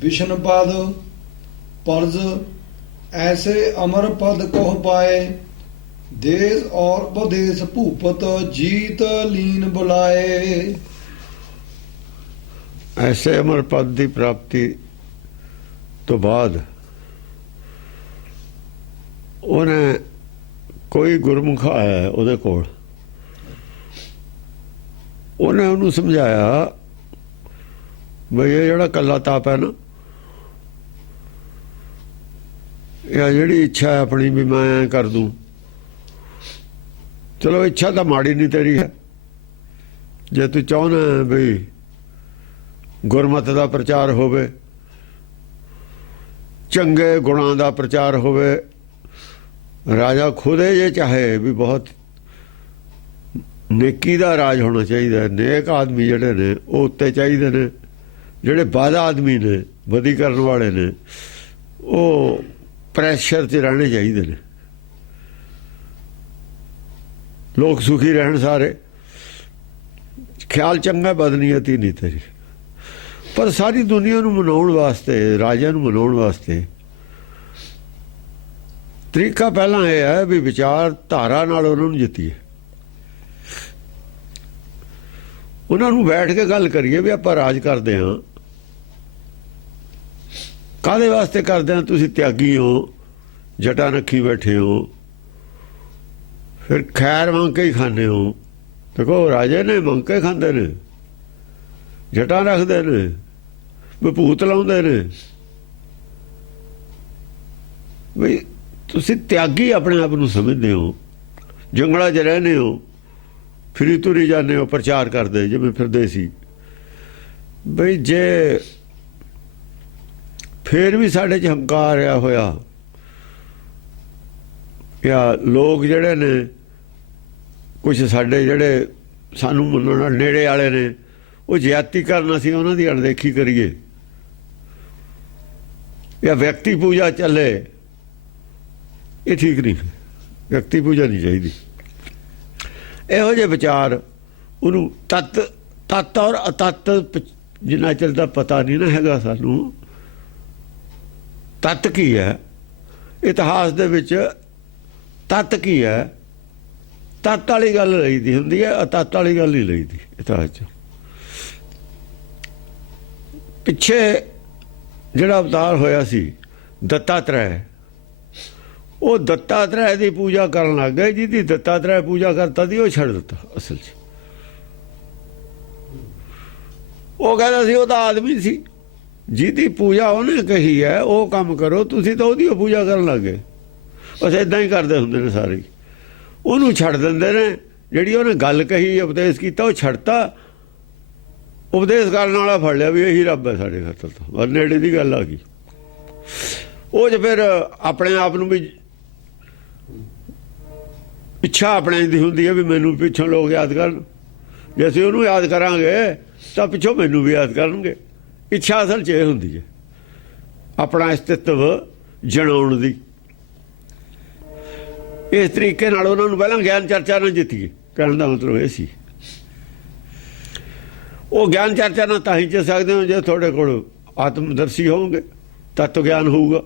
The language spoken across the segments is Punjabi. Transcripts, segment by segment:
विष्णु पद परज ऐसे अमर पद कोह पाए। देश और विदेश भूपत जीत लीन बुलाए। ऐसे अमर पद की प्राप्ति तो बाद उन्हें कोई गुरमुख आया ਉਹਦੇ ਕੋਲ, ਉਹਨੇ ਉਹਨੂੰ ਸਮਝਾਇਆ ਬਈ ਇਹ ਜਿਹੜਾ ਕੱਲਾ ਤਾਪ ਹੈ ਨਾ, ਇਹ ਜਿਹੜੀ ਇੱਛਾ ਹੈ ਆਪਣੀ ਵੀ ਮੈਂ ਐਂ ਕਰ ਦੂੰ, ਚਲੋ ਇੱਛਾ ਤਾਂ ਮਾੜੀ ਨਹੀਂ ਤੇਰੀ ਹੈ। ਜੇ ਤੂੰ ਚਾਹੁੰਦਾ ਬਈ ਗੁਰਮਤਿ ਦਾ ਪ੍ਰਚਾਰ ਹੋਵੇ, ਚੰਗੇ ਗੁਣਾਂ ਦਾ ਪ੍ਰਚਾਰ ਹੋਵੇ, ਰਾਜਾ ਖੁਦੇ ਜੇ ਚਾਹੇ ਵੀ ਬਹੁਤ ਨੇਕੀ ਦਾ ਰਾਜ ਹੋਣਾ ਚਾਹੀਦਾ, ਨੇਕ ਆਦਮੀ ਜਿਹੜੇ ਨੇ ਉਹ ਉੱਤੇ ਚਾਹੀਦੇ ਨੇ, ਜਿਹੜੇ ਬਦ ਆਦਮੀ ਨੇ, ਬਦੀ ਕਰਨ ਵਾਲੇ ਨੇ, ਉਹ ਪ੍ਰੈਸ਼ਰ 'ਚ ਰਹਿਣੇ ਚਾਹੀਦੇ ਨੇ। ਲੋਕ ਸੁਖੀ ਰਹਿਣ ਸਾਰੇ, ਖਿਆਲ ਚੰਗਾ ਬਦਨੀਅਤ ਹੀ ਨਹੀਂ ਤੇਰੀ। ਪਰ ਸਾਰੀ ਦੁਨੀਆ ਨੂੰ ਮਨਾਉਣ ਵਾਸਤੇ, ਰਾਜਿਆਂ ਨੂੰ ਮਨਾਉਣ ਵਾਸਤੇ ਤਰੀਕਾ ਪਹਿਲਾਂ ਇਹ ਹੈ ਵੀ ਵਿਚਾਰ ਧਾਰਾ ਨਾਲ ਉਹਨਾਂ ਨੂੰ ਜਿੱਤੀਏ, ਉਹਨਾਂ ਨੂੰ ਬੈਠ ਕੇ ਗੱਲ ਕਰੀਏ ਵੀ ਆਪਾਂ ਰਾਜ ਕਰਦੇ ਹਾਂ, ਕਾਹਦੇ ਵਾਸਤੇ ਕਰਦੇ ਹਾਂ? ਤੁਸੀਂ ਤਿਆਗੀ ਹੋ, ਜਟਾਂ ਰੱਖੀ ਬੈਠੇ ਹੋ, ਫਿਰ ਖੈਰ ਮੰਗ ਕੇ ਹੀ ਖਾਂਦੇ ਹੋ। ਦੇਖੋ ਰਾਜੇ ਨੇ ਮੰਗ ਕੇ ਖਾਂਦੇ ਨੇ, ਜਟਾਂ ਰੱਖਦੇ ਨੇ, ਵਿਭੂਤ ਲਾਉਂਦੇ ਨੇ। ਵੀ ਤੁਸੀਂ ਤਿਆਗੀ ਆਪਣੇ ਆਪ ਨੂੰ ਸਮਝਦੇ ਹੋ, ਜੰਗਲਾਂ 'ਚ ਰਹਿੰਦੇ ਹੋ, ਫਿਰੀ ਤੁਰੀ ਜਾਂਦੇ ਹੋ, ਪ੍ਰਚਾਰ ਕਰਦੇ ਜਿਵੇਂ ਫਿਰਦੇ ਸੀ। ਬਈ ਜੇ ਫੇਰ ਵੀ ਸਾਡੇ 'ਚ ਹੰਕਾਰ ਆ ਹੋਇਆ, ਜਾਂ ਲੋਕ ਜਿਹੜੇ ਨੇ ਕੁਛ ਸਾਡੇ ਜਿਹੜੇ ਸਾਨੂੰ ਮੰਨਣ ਨੇੜੇ ਵਾਲੇ ਨੇ, ਉਹ ਜ਼ਿਆਦਤੀ ਕਰਨ ਅਸੀਂ ਉਹਨਾਂ ਦੀ ਅਣਦੇਖੀ ਕਰੀਏ, ਜਾਂ ਵਿਅਕਤੀ ਪੂਜਾ ਚੱਲੇ, ਇਹ ਠੀਕ ਨਹੀਂ। ਵਿਅਕਤੀ ਪੂਜਾ ਨਹੀਂ ਚਾਹੀਦੀ। ਇਹੋ ਜਿਹੇ ਵਿਚਾਰ ਉਹਨੂੰ ਤੱਤ ਔਰ ਅਤੱਤ ਜਿੰਨਾ ਚਿਰ ਦਾ ਪਤਾ ਨਹੀਂ ਨਾ ਹੈਗਾ ਸਾਨੂੰ ਤੱਤ ਕੀ ਹੈ, ਇਤਿਹਾਸ ਦੇ ਵਿੱਚ ਤੱਤ ਕੀ ਹੈ, ਤੱਤ ਵਾਲੀ ਗੱਲ ਲਈਦੀ ਹੁੰਦੀ ਹੈ, ਅਤੱਤ ਵਾਲੀ ਗੱਲ ਨਹੀਂ ਲਈਦੀ ਇਤਿਹਾਸ 'ਚ। ਪਿੱਛੇ ਜਿਹੜਾ ਅਵਤਾਰ ਹੋਇਆ ਸੀ ਦੱਤਾਤਰੇय, ਉਹ ਦੱਤਾਤਰੇय ਦੀ ਪੂਜਾ ਕਰਨ ਲੱਗ ਗਏ। ਜਿਹਦੀ ਦੱਤਾਤਰੇय ਪੂਜਾ ਕਰਤਾ ਸੀ ਉਹ ਛੱਡ ਦਿੱਤਾ। ਅਸਲ 'ਚ ਉਹ ਕਹਿੰਦਾ ਸੀ ਉਹ ਤਾਂ ਆਦਮੀ ਸੀ, ਜਿਹਦੀ ਪੂਜਾ ਉਹਨੇ ਕਹੀ ਹੈ ਉਹ ਕੰਮ ਕਰੋ, ਤੁਸੀਂ ਤਾਂ ਉਹਦੀ ਪੂਜਾ ਕਰਨ ਲੱਗ ਗਏ। ਬਸ ਇੱਦਾਂ ਹੀ ਕਰਦੇ ਹੁੰਦੇ ਨੇ ਸਾਰੇ, ਉਹਨੂੰ ਛੱਡ ਦਿੰਦੇ ਨੇ। ਜਿਹੜੀ ਉਹਨੇ ਗੱਲ ਕਹੀ, ਉਪਦੇਸ਼ ਕੀਤਾ, ਉਹ ਛੱਡਤਾ। ਉਪਦੇਸ਼ ਕਰਨ ਵਾਲਾ ਫੜ ਲਿਆ ਵੀ ਇਹੀ ਰੱਬ ਹੈ ਸਾਡੇ ਖਾਤਰ, ਤਾਂ ਬਸ ਨੇੜੇ ਦੀ ਗੱਲ ਆ ਗਈ। ਉਹ 'ਚ ਫਿਰ ਆਪਣੇ ਆਪ ਨੂੰ ਵੀ ਇੱਛਾ ਆਪਣੇ ਦੀ ਹੁੰਦੀ ਹੈ ਵੀ ਮੈਨੂੰ ਪਿੱਛੋਂ ਲੋਕ ਯਾਦ ਕਰਨ, ਜੇ ਅਸੀਂ ਉਹਨੂੰ ਯਾਦ ਕਰਾਂਗੇ ਤਾਂ ਪਿੱਛੋਂ ਮੈਨੂੰ ਵੀ ਯਾਦ ਕਰਨਗੇ। ਇੱਛਾ ਅਸਲ 'ਚ ਇਹ ਹੁੰਦੀ ਹੈ ਆਪਣਾ ਅਸਤਿਤਵ ਜਣਾਉਣ ਦੀ। ਇਸ ਤਰੀਕੇ ਨਾਲ ਉਹਨਾਂ ਨੂੰ ਪਹਿਲਾਂ ਗਿਆਨ ਚਰਚਾ ਨਾਲ ਜਿੱਤੀਏ, ਕਹਿਣ ਦਾ ਮਤਲਬ ਇਹ ਸੀ। ਉਹ ਗਿਆਨ ਚਰਚਾ ਨਾਲ ਤਾਂ ਹੀ ਜਿੱਤ ਸਕਦੇ ਹੋ ਜੇ ਤੁਹਾਡੇ ਕੋਲ ਆਤਮਦਰਸ਼ੀ ਹੋਵੋਗੇ, ਤੱਤ ਗਿਆਨ ਹੋਊਗਾ।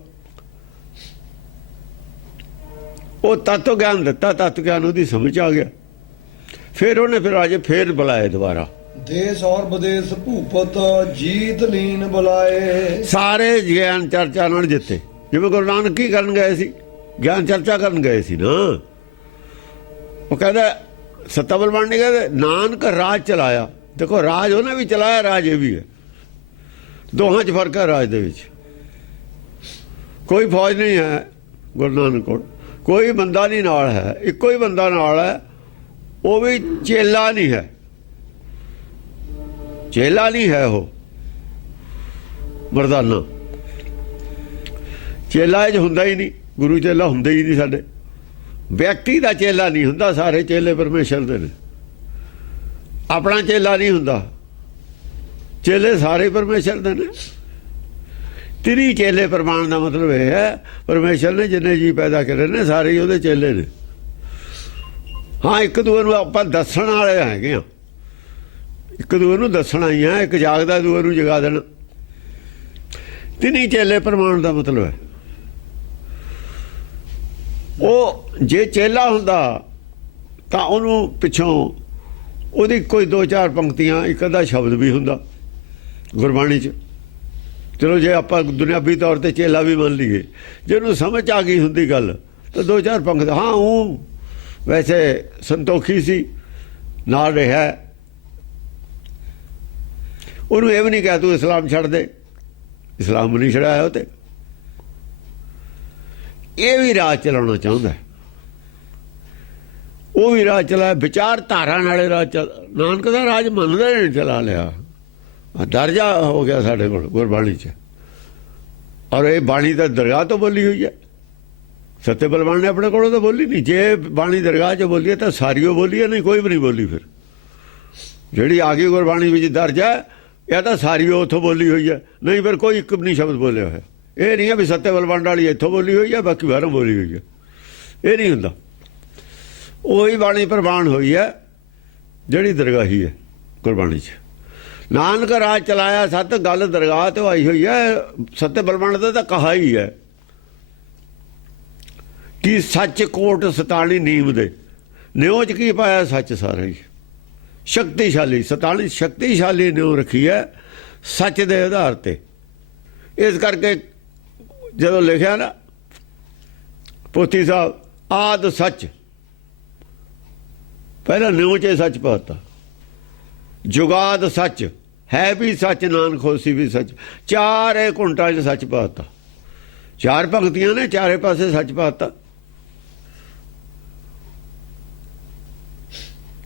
ਉਹ ਤੱਤ ਗਿਆਨ ਦਿੱਤਾ, ਤੱਤ ਗਿਆਨ ਉਹਦੀ ਸਮਝ ਆ ਗਿਆ। ਫਿਰ ਉਹਨੇ ਫਿਰ ਅਜੇ ਫੇਰ ਬੁਲਾਏ ਦੁਬਾਰਾ। देश और विदेश भूपत जीत लीन बुलाए। ਸਾਰੇ ਗਿਆਨ ਚਰਚਾ ਨਾਲ ਜਿੱਤੇ। ਜਿਵੇਂ ਗੁਰੂ ਨਾਨਕ ਕੀ ਕਰਨ ਗਏ ਸੀ, ਗਿਆਨ ਚਰਚਾ ਕਰਨ ਗਏ ਸੀ ਨਾ। ਉਹ ਕਹਿੰਦਾ ਸੱਤਾ ਬਲਵਾਨ ਨਹੀਂ ਕਹਿੰਦੇ ਨਾਨਕ ਰਾਜ ਚਲਾਇਆ। ਦੇਖੋ ਰਾਜ ਉਹਨੇ ਵੀ ਚਲਾਇਆ, ਰਾਜ ਇਹ ਵੀ ਹੈ। ਦੋਹਾਂ 'ਚ ਫਰਕ ਹੈ ਰਾਜ ਦੇ ਵਿੱਚ। ਕੋਈ ਫੌਜ ਨਹੀਂ ਹੈ ਗੁਰੂ ਨਾਨਕ ਕੋਲ, ਕੋਈ ਬੰਦਾ ਨਹੀਂ ਨਾਲ ਹੈ, ਇੱਕੋ ਹੀ ਬੰਦਾ ਨਾਲ ਹੈ। ਉਹ ਵੀ ਚੇਲਾ ਨਹੀਂ ਹੈ, ਚੇਲਾ ਨਹੀਂ ਹੈ, ਉਹ ਮਰਦਾਨਾ। ਚੇਲਾ ਇਹ ਹੁੰਦਾ ਹੀ ਨਹੀਂ, ਗੁਰੂ ਚੇਲਾ ਹੁੰਦੇ ਹੀ ਨਹੀਂ ਸਾਡੇ। ਵਿਅਕਤੀ ਦਾ ਚੇਲਾ ਨਹੀਂ ਹੁੰਦਾ, ਸਾਰੇ ਚੇਲੇ ਪਰਮੇਸ਼ਰ ਦੇ ਨੇ। ਆਪਣਾ ਚੇਲਾ ਨਹੀਂ ਹੁੰਦਾ, ਚੇਲੇ ਸਾਰੇ ਪਰਮੇਸ਼ਰ ਦੇ ਨੇ। ਤਿੰਨ ਚੇਲੇ ਪ੍ਰਮਾਣ ਦਾ ਮਤਲਬ ਇਹ ਹੈ ਪਰਮੇਸ਼ਰ ਨੇ ਜਿੰਨੇ ਜੀ ਪੈਦਾ ਕਰੇ ਨੇ ਸਾਰੇ ਹੀ ਉਹਦੇ ਚੇਲੇ ਨੇ। ਹਾਂ, ਇੱਕ ਦੂਏ ਨੂੰ ਆਪਾਂ ਦੱਸਣ ਵਾਲੇ ਹੈਗੇ ਆ, ਇੱਕ ਦੂਏ ਨੂੰ ਦੱਸਣਾ ਹੀ ਆ। ਇੱਕ ਜਾਗਦਾ ਦੂਏ ਨੂੰ ਜਗਾ ਦੇਣਾ। ਤਿੰਨੀ ਚੇਲੇ ਪ੍ਰਮਾਣ ਦਾ ਮਤਲਬ ਹੈ। ਉਹ ਜੇ ਚੇਲਾ ਹੁੰਦਾ ਤਾਂ ਉਹਨੂੰ ਪਿੱਛੋਂ ਉਹਦੀ ਕੋਈ 2-4 ਪੰਕਤੀਆਂ, ਇੱਕ ਅੱਧਾ ਸ਼ਬਦ ਵੀ ਹੁੰਦਾ ਗੁਰਬਾਣੀ 'ਚ। ਚਲੋ ਜੇ ਆਪਾਂ ਦੁਨਿਆਵੀ ਤੌਰ ਤੇ ਚੇਲਾ ਵੀ ਮੰਨ ਲਈਏ, ਜੇ ਉਹਨੂੰ ਸਮਝ ਆ ਗਈ ਹੁੰਦੀ ਗੱਲ ਤਾਂ 2-4 ਪੰਕਤ। ਹਾਂ, ਉਹ ਵੈਸੇ ਸੰਤੋਖੀ ਸੀ, ਨਾਲ ਰਿਹਾ, ਉਹਨੂੰ ਇਹ ਵੀ ਨਹੀਂ ਕਿਹਾ ਤੂੰ ਇਸਲਾਮ ਛੱਡ ਦੇ, ਇਸਲਾਮ ਨਹੀਂ ਛੜਾਇਆ ਉਹ ਤੇ। ਇਹ ਵੀ ਰਾਜ ਚਲਾਉਣਾ ਚਾਹੁੰਦਾ, ਉਹ ਵੀ ਰਾਜ ਚਲਾਇਆ, ਵਿਚਾਰ ਧਾਰਾ ਨਾਲੇ ਰਾਜ। ਨਾਨਕ ਦਾ ਰਾਜ ਮੰਨਦਾ ਨਹੀਂ, ਚਲਾ ਲਿਆ। ਦਰਜਾ ਹੋ ਗਿਆ ਸਾਡੇ ਕੋਲ ਗੁਰਬਾਣੀ 'ਚ। ਔਰ ਇਹ ਬਾਣੀ ਤਾਂ ਦਰਗਾਹ ਤੋਂ ਬੋਲੀ ਹੋਈ ਹੈ, ਸੱਤੇ ਬਲਵਾਨ ਨੇ ਆਪਣੇ ਕੋਲੋਂ ਤਾਂ ਬੋਲੀ ਨਹੀਂ। ਜੇ ਬਾਣੀ ਦਰਗਾਹ 'ਚ ਬੋਲੀ ਹੈ ਤਾਂ ਸਾਰੀ ਉਹ ਬੋਲੀ ਹੈ, ਨਹੀਂ ਕੋਈ ਵੀ ਨਹੀਂ ਬੋਲੀ। ਫਿਰ ਜਿਹੜੀ ਆ ਗਈ ਗੁਰਬਾਣੀ ਵਿੱਚ ਦਰਜਾ, ਇਹ ਤਾਂ ਸਾਰੀ ਉਹ ਉੱਥੋਂ ਬੋਲੀ ਹੋਈ ਹੈ, ਨਹੀਂ ਫਿਰ ਕੋਈ ਇੱਕ ਵੀ ਨਹੀਂ ਸ਼ਬਦ ਬੋਲਿਆ ਹੋਇਆ। ਇਹ ਨਹੀਂ ਹੈ ਵੀ ਸੱਤੇ ਬਲਵੰਡ ਵਾਲੀ ਇੱਥੋਂ ਬੋਲੀ ਹੋਈ ਹੈ, ਬਾਕੀ ਬਾਹਰੋਂ ਬੋਲੀ ਹੋਈ ਹੈ, ਇਹ ਨਹੀਂ ਹੁੰਦਾ। ਉਹੀ ਬਾਣੀ ਪ੍ਰਵਾਨ ਹੋਈ ਹੈ ਜਿਹੜੀ ਦਰਗਾਹੀ ਹੈ ਗੁਰਬਾਣੀ 'ਚ। ਨਾਨਕ ਰਾਜ ਚਲਾਇਆ ਸਤ, ਗੱਲ ਦਰਗਾਹ ਤੋਂ ਆਈ ਹੋਈ ਹੈ। ਸੱਤੇ ਬਲਵੰਡ ਦਾ ਤਾਂ ਕਹਾ ਹੀ ਹੈ ਕਿ ਸੱਚ ਕੋਟ ਸਤਾਣੀ ਨੀਮ ਦੇ, ਨਿਉ 'ਚ ਕੀ ਪਾਇਆ ਸੱਚ ਸਾਰਾ ਹੀ। ਸ਼ਕਤੀਸ਼ਾਲੀ ਸਤਾਣੀ, ਸ਼ਕਤੀਸ਼ਾਲੀ ਨਿਉ ਰੱਖੀ ਹੈ ਸੱਚ ਦੇ ਆਧਾਰ ਤੇ। ਇਸ ਕਰਕੇ ਜਦੋਂ ਲਿਖਿਆ ਨਾ ਪੋਥੀ ਸਾਹਿਬ, ਆਦ ਸੱਚ, ਪਹਿਲਾਂ ਨਿਉ 'ਚ ਸੱਚ ਪਾਤਾ। ਜੁਗਾਦ ਸੱਚ, ਹੈ ਵੀ ਸੱਚ, ਨਾਨਕ ਹੋਸੀ ਵੀ ਸੱਚ। ਚਾਰੇ ਘੁੰਟਾਂ 'ਚ ਸੱਚ ਪਾਤਾ। 4 ਪੰਕਤੀਆਂ ਨੇ, ਚਾਰੇ ਪਾਸੇ ਸੱਚ ਪਾਤਾ।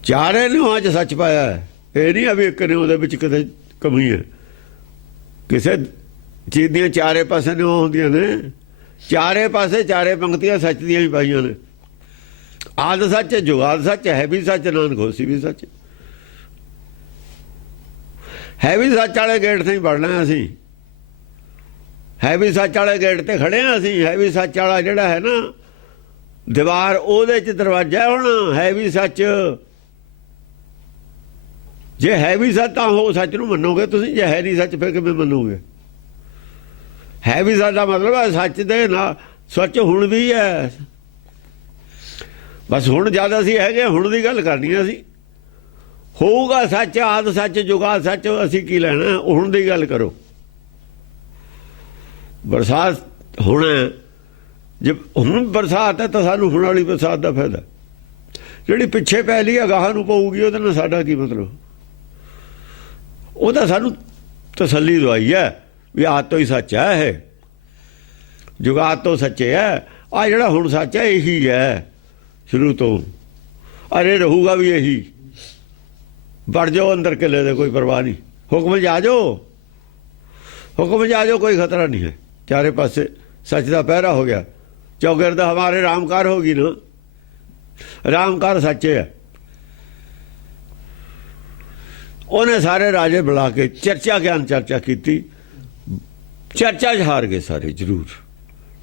ਚਾਰੇ ਨਿਉਆਂ 'ਚ ਸੱਚ ਪਾਇਆ ਹੈ। ਇਹ ਨਹੀਂ ਅਭੀ ਇੱਕ ਨਿਉ ਦੇ ਵਿੱਚ ਕਿਤੇ ਕਮੀ ਹੈ। ਕਿਸੇ ਚੀਜ਼ ਦੀਆਂ ਚਾਰੇ ਪਾਸੇ ਨਿਉ ਹੁੰਦੀਆਂ ਨੇ, ਚਾਰੇ ਪਾਸੇ ਚਾਰੇ ਪੰਕਤੀਆਂ ਸੱਚ ਦੀਆਂ ਹੀ ਪਾਈਆਂ ਨੇ। ਆਦ ਸੱਚ, ਜੁਗਾਦ ਸੱਚ, ਹੈ ਵੀ ਸੱਚ, ਨਾਨਕ ਹੋਸੀ ਵੀ ਸੱਚ। ਹੈ ਵੀ ਸੱਚ ਵਾਲੇ ਗੇਟ ਤੇ ਹੀ ਵੜਨਾ ਅਸੀਂ। ਹੈ ਵੀ ਸੱਚ ਵਾਲੇ ਗੇਟ ਤੇ ਖੜੇ ਹਾਂ ਅਸੀਂ। ਹੈ ਵੀ ਸੱਚ ਵਾਲਾ ਜਿਹੜਾ ਹੈ ਨਾ ਦੀਵਾਰ, ਉਹਦੇ 'ਚ ਦਰਵਾਜ਼ਾ ਹੁਣ ਹੈ ਵੀ ਸੱਚ। ਜੇ ਹੈ ਵੀ ਸੱਚ ਤਾਂ ਉਹ ਸੱਚ ਨੂੰ ਮੰਨੋਗੇ ਤੁਸੀਂ, ਜੇ ਹੈ ਨਹੀਂ ਸੱਚ ਫਿਰ ਕਿਵੇਂ ਮੰਨੋਗੇ? ਹੈ ਵੀ ਸੱਚ ਦਾ ਮਤਲਬ ਹੈ ਸੱਚ ਦੇ ਨਾਲ। ਸੱਚ ਹੁਣ ਵੀ ਹੈ, ਬਸ ਹੁਣ ਜ਼ਿਆਦਾ ਅਸੀਂ ਹੈਗੇ, ਹੁਣ ਦੀ ਗੱਲ ਕਰਨੀ ਹੈ ਅਸੀਂ। ਹੋਊਗਾ ਸੱਚ, ਆਦ ਸੱਚ, ਜੁਗਾਦ ਸੱਚ, ਅਸੀਂ ਕੀ ਲੈਣਾ? ਹੁਣ ਦੀ ਗੱਲ ਕਰੋ। ਬਰਸਾਤ ਹੁਣ ਜੇ ਹੁਣ ਬਰਸਾਤ ਹੈ ਤਾਂ ਸਾਨੂੰ ਹੁਣ ਵਾਲੀ ਬਰਸਾਤ ਦਾ ਫਾਇਦਾ। ਜਿਹੜੀ ਪਿੱਛੇ ਪੈ ਲਈ ਅਗਾਹਾਂ ਨੂੰ ਪਊਗੀ ਉਹਦੇ ਨਾਲ ਸਾਡਾ ਕੀ ਮਤਲਬ? ਉਹਦਾ ਸਾਨੂੰ ਤਸੱਲੀ ਦਵਾਈ ਹੈ ਵੀ ਆਦ ਤੋਂ ਹੀ ਸੱਚ ਹੈ, ਇਹ ਜੁਗਾਦ ਤੋਂ ਸੱਚੇ ਹੈ। ਆ ਜਿਹੜਾ ਹੁਣ ਸੱਚ ਹੈ ਇਹੀ ਹੈ ਸ਼ੁਰੂ ਤੋਂ, ਅਰੇ ਰਹੂਗਾ ਵੀ ਇਹੀ। ਵੜ ਜਾਓ ਅੰਦਰ ਕਿਲੇ ਦੇ, ਕੋਈ ਪਰਵਾਹ ਨਹੀਂ। ਹੁਕਮ 'ਚ ਆ ਜਾਓ, ਹੁਕਮ 'ਚ ਆ ਜਾਓ, ਕੋਈ ਖਤਰਾ ਨਹੀਂ ਹੈ। ਚਾਰੇ ਪਾਸੇ ਸੱਚ ਦਾ ਪਹਿਰਾ ਹੋ ਗਿਆ। ਚੌਗਿਰਦ ਹਮਾਰੇ ਰਾਮਕਾਰ ਹੋ ਗਈ ਨਾ, ਰਾਮਕਾਰ ਸੱਚੇ ਹੈ। ਉਹਨੇ ਸਾਰੇ ਰਾਜੇ ਬੁਲਾ ਕੇ ਚਰਚਾ, ਗਿਆਨ ਚਰਚਾ ਕੀਤੀ। ਚਰਚਾ 'ਚ ਹਾਰ ਗਏ ਸਾਰੇ, ਜ਼ਰੂਰ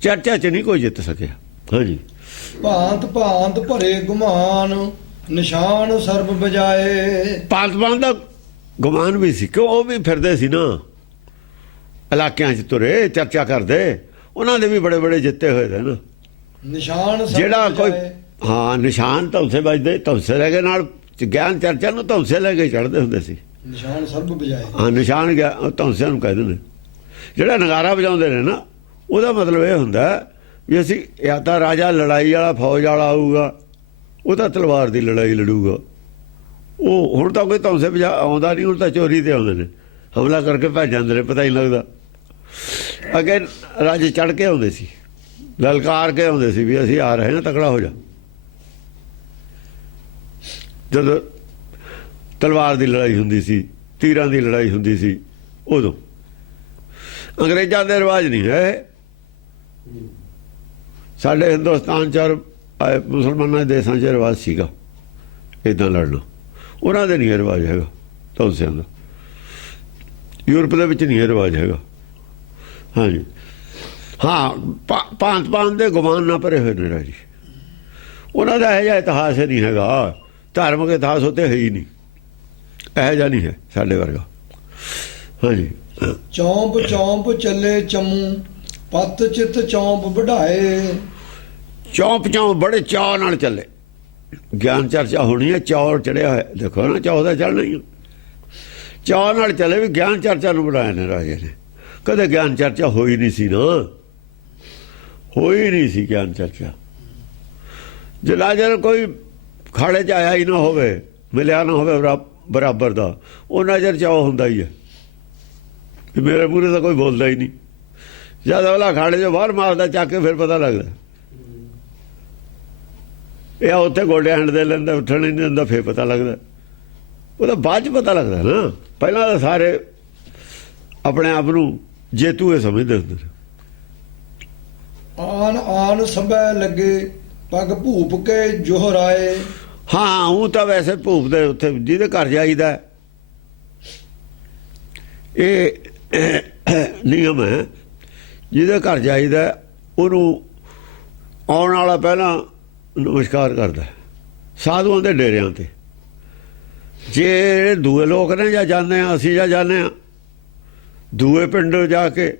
ਚਰਚਾ 'ਚ ਨਹੀਂ ਕੋਈ ਜਿੱਤ ਸਕਿਆ। ਹਾਂਜੀ, ਭਾਂਤ ਭਾਂਤ ਭਰੇ ਗੁਮਾਨ, ਨਿਸ਼ਾਨ ਸਰਬ ਬਜਾਏ। ਭਾਂਤ ਭਾਂਤ ਦਾ ਗੁਮਾਨ ਵੀ ਸੀ, ਕਿਉਂ? ਉਹ ਵੀ ਫਿਰਦੇ ਸੀ ਨਾ ਇਲਾਕਿਆਂ 'ਚ, ਤੁਰੇ ਚਰਚਾ ਕਰਦੇ। ਉਹਨਾਂ ਦੇ ਵੀ ਬੜੇ ਬੜੇ ਜਿੱਤੇ ਹੋਏ ਨੇ ਨਾ। ਨਿਸ਼ਾਨ ਸਰਬ ਜਿਹੜਾ ਕੋਈ, ਬਜਾਏ। ਹਾਂ, ਨਿਸ਼ਾਨ ਧੌਂਸੇ ਵੱਜਦੇ, ਧੌਂਸੇ ਲੈ ਕੇ ਨਾਲ ਗਿਆਨ ਚਰਚਾ ਨੂੰ ਧੌਂਸੇ ਲੈ ਕੇ ਚੜ੍ਹਦੇ ਹੁੰਦੇ ਸੀ। ਨਿਸ਼ਾਨ ਸਰਬ ਬਜਾਏ। ਹਾਂ, ਨਿਸ਼ਾਨ ਧੌਂਸਿਆਂ ਨੂੰ ਕਹਿੰਦੇ ਨੇ। ਜਿਹੜਾ ਨਗਾਰਾ ਵਜਾਉਂਦੇ ਨੇ ਨਾ, ਉਹਦਾ ਮਤਲਬ ਇਹ ਹੁੰਦਾ ਵੀ ਅਸੀਂ ਜਾਂ ਤਾਂ ਰਾਜਾ ਲੜਾਈ ਵਾਲਾ, ਫੌਜ ਵਾਲਾ ਆਊਗਾ, ਉਹ ਤਾਂ ਤਲਵਾਰ ਦੀ ਲੜਾਈ ਲੜੂਗਾ। ਉਹ ਹੁਣ ਤਾਂ ਕੋਈ ਧੌਂਸੇ ਵਜਾ ਆਉਂਦਾ ਨਹੀਂ, ਹੁਣ ਤਾਂ ਚੋਰੀ ਤੇ ਆਉਂਦੇ ਨੇ, ਹਮਲਾ ਕਰਕੇ ਭੱਜ ਜਾਂਦੇ ਨੇ, ਪਤਾ ਹੀ ਨਹੀਂ ਲੱਗਦਾ। ਅੱਗੇ ਰਾਜੇ ਚੜ੍ਹ ਕੇ ਆਉਂਦੇ ਸੀ, ਲਲਕਾਰ ਕੇ ਆਉਂਦੇ ਸੀ ਵੀ ਅਸੀਂ ਆ ਰਹੇ ਹਾਂ, ਤਕੜਾ ਹੋ ਜਾ। ਜਦੋਂ ਤਲਵਾਰ ਦੀ ਲੜਾਈ ਹੁੰਦੀ ਸੀ, ਤੀਰਾਂ ਦੀ ਲੜਾਈ ਹੁੰਦੀ ਸੀ, ਉਦੋਂ। ਅੰਗਰੇਜ਼ਾਂ ਦੇ ਰਿਵਾਜ ਨਹੀਂ ਹੈ। ਸਾਡੇ ਹਿੰਦੁਸਤਾਨ 'ਚ ਔਰ ਮੁਸਲਮਾਨਾਂ ਦੇ ਦੇਸ਼ਾਂ 'ਚ ਰਿਵਾਜ ਸੀਗਾ ਇੱਦਾਂ ਲੜਨਾ। ਉਹਨਾਂ ਦੇ ਨਹੀਂ ਰਿਵਾਜ ਹੈਗਾ ਧੌਂਸਿਆਂ ਦਾ। ਯੂਰਪ ਦੇ ਵਿੱਚ ਨਹੀਂ ਰਿਵਾਜ ਹੈਗਾ। ਹਾਂਜੀ, ਹਾਂ, ਭਾਂਤ ਭਾਂਤ ਦੇ ਗੁਮਾਨ ਨਾ ਭਰੇ ਹੋਏ ਨੇ ਰਾਜੀ। ਉਹਨਾਂ ਦਾ ਇਹੋ ਜਿਹਾ ਇਤਿਹਾਸ ਨਹੀਂ ਹੈਗਾ, ਧਾਰਮਿਕ ਇਤਿਹਾਸ ਉੱਤੇ ਹੈ ਹੀ ਨਹੀਂ, ਇਹੋ ਜਿਹਾ ਨਹੀਂ ਹੈ ਸਾਡੇ ਵਰਗਾ। ਹਾਂਜੀ। ਚੌਂਪ ਚੌਂਪ ਚੱਲੇ ਚੰਮੂ ਪੱਤ ਚਿੱਤ ਚੌਂਪ ਵਢਾਏ। ਚੌਂਪ ਚੌਂਪ ਬੜੇ ਚਾਅ ਨਾਲ ਚੱਲੇ। ਗਿਆਨ ਚਰਚਾ ਹੋਣੀ ਹੈ, ਚਾਅ ਚੜਿਆ ਹੋਇਆ। ਦੇਖੋ ਨਾ, ਚਾਅ ਦਾ ਚੜ੍ਹਨਾ ਹੀ ਚਾਅ ਨਾਲ ਚੱਲੇ। ਵੀ ਗਿਆਨ ਚਰਚਾ ਨੂੰ ਬਣਾਇਆ ਨੇ ਰਾਜੇ ਨੇ। ਕਦੇ ਗਿਆਨ ਚਰਚਾ ਹੋਈ ਨਹੀਂ ਸੀ ਨਾ, ਹੋਈ ਨਹੀਂ ਸੀ ਗਿਆਨ ਚਰਚਾ। ਜੇ ਰਾਜੇ ਨੂੰ ਕੋਈ ਖਾੜੇ 'ਚ ਆਇਆ ਹੀ ਨਾ ਹੋਵੇ, ਮਿਲਿਆ ਨਾ ਹੋਵੇ ਬਰਾਬਰ ਦਾ, ਉਹਨਾਂ ਚਿਰ ਚਾਅ ਹੁੰਦਾ ਹੀ ਹੈ। ਮੇਰੇ ਮੂਹਰੇ ਤਾਂ ਕੋਈ ਬੋਲਦਾ ਹੀ ਨਹੀਂ। ਜਦ ਅਗਲਾ ਖਾੜੇ 'ਚੋਂ ਬਾਹਰ ਮਾਰਦਾ ਚੱਕ ਕੇ, ਫਿਰ ਪਤਾ ਲੱਗਦਾ। ਇਹ ਉੱਥੇ ਗੋਡੇ ਹੰਡਦੇ ਲੈਂਦਾ, ਉੱਠਣ ਨਹੀਂ ਦਿੰਦਾ, ਫਿਰ ਪਤਾ ਲੱਗਦਾ। ਉਹਦਾ ਬਾਅਦ 'ਚ ਪਤਾ ਲੱਗਦਾ ਨਾ। ਪਹਿਲਾਂ ਤਾਂ ਸਾਰੇ ਆਪਣੇ ਆਪ ਨੂੰ ਜੇਤੂ ਇਹ ਸਮਝਦੇ ਹੁੰਦੇ ਨੇ। ਆਨ ਆਨ ਸਭੈ ਲੱਗੇ ਪੱਗ ਭੂਪ ਕੇ ਜੋਹਰਾਏ। ਹਾਂ, ਉਹ ਤਾਂ ਵੈਸੇ ਭੂਪ ਦੇ ਉੱਥੇ ਜਿਹਦੇ ਘਰ ਜਾਈਦਾ, ਇਹ ਨਿਯਮ ਹੈ। ਜਿਹਦੇ ਘਰ ਜਾਈਦਾ ਉਹਨੂੰ ਆਉਣ ਵਾਲਾ ਪਹਿਲਾਂ ਨਮਸਕਾਰ ਕਰਦਾ। ਸਾਧੂਆਂ ਦੇ ਡੇਰਿਆਂ ਤੇ ਜੇ ਦੂਏ ਲੋਕ ਨੇ ਜਾਂ ਜਾਂਦੇ ਹਾਂ ਅਸੀਂ, ਜਾਂ ਜਾਂਦੇ ਹਾਂ ਦੂਏ ਪਿੰਡ ਜਾ ਕੇ,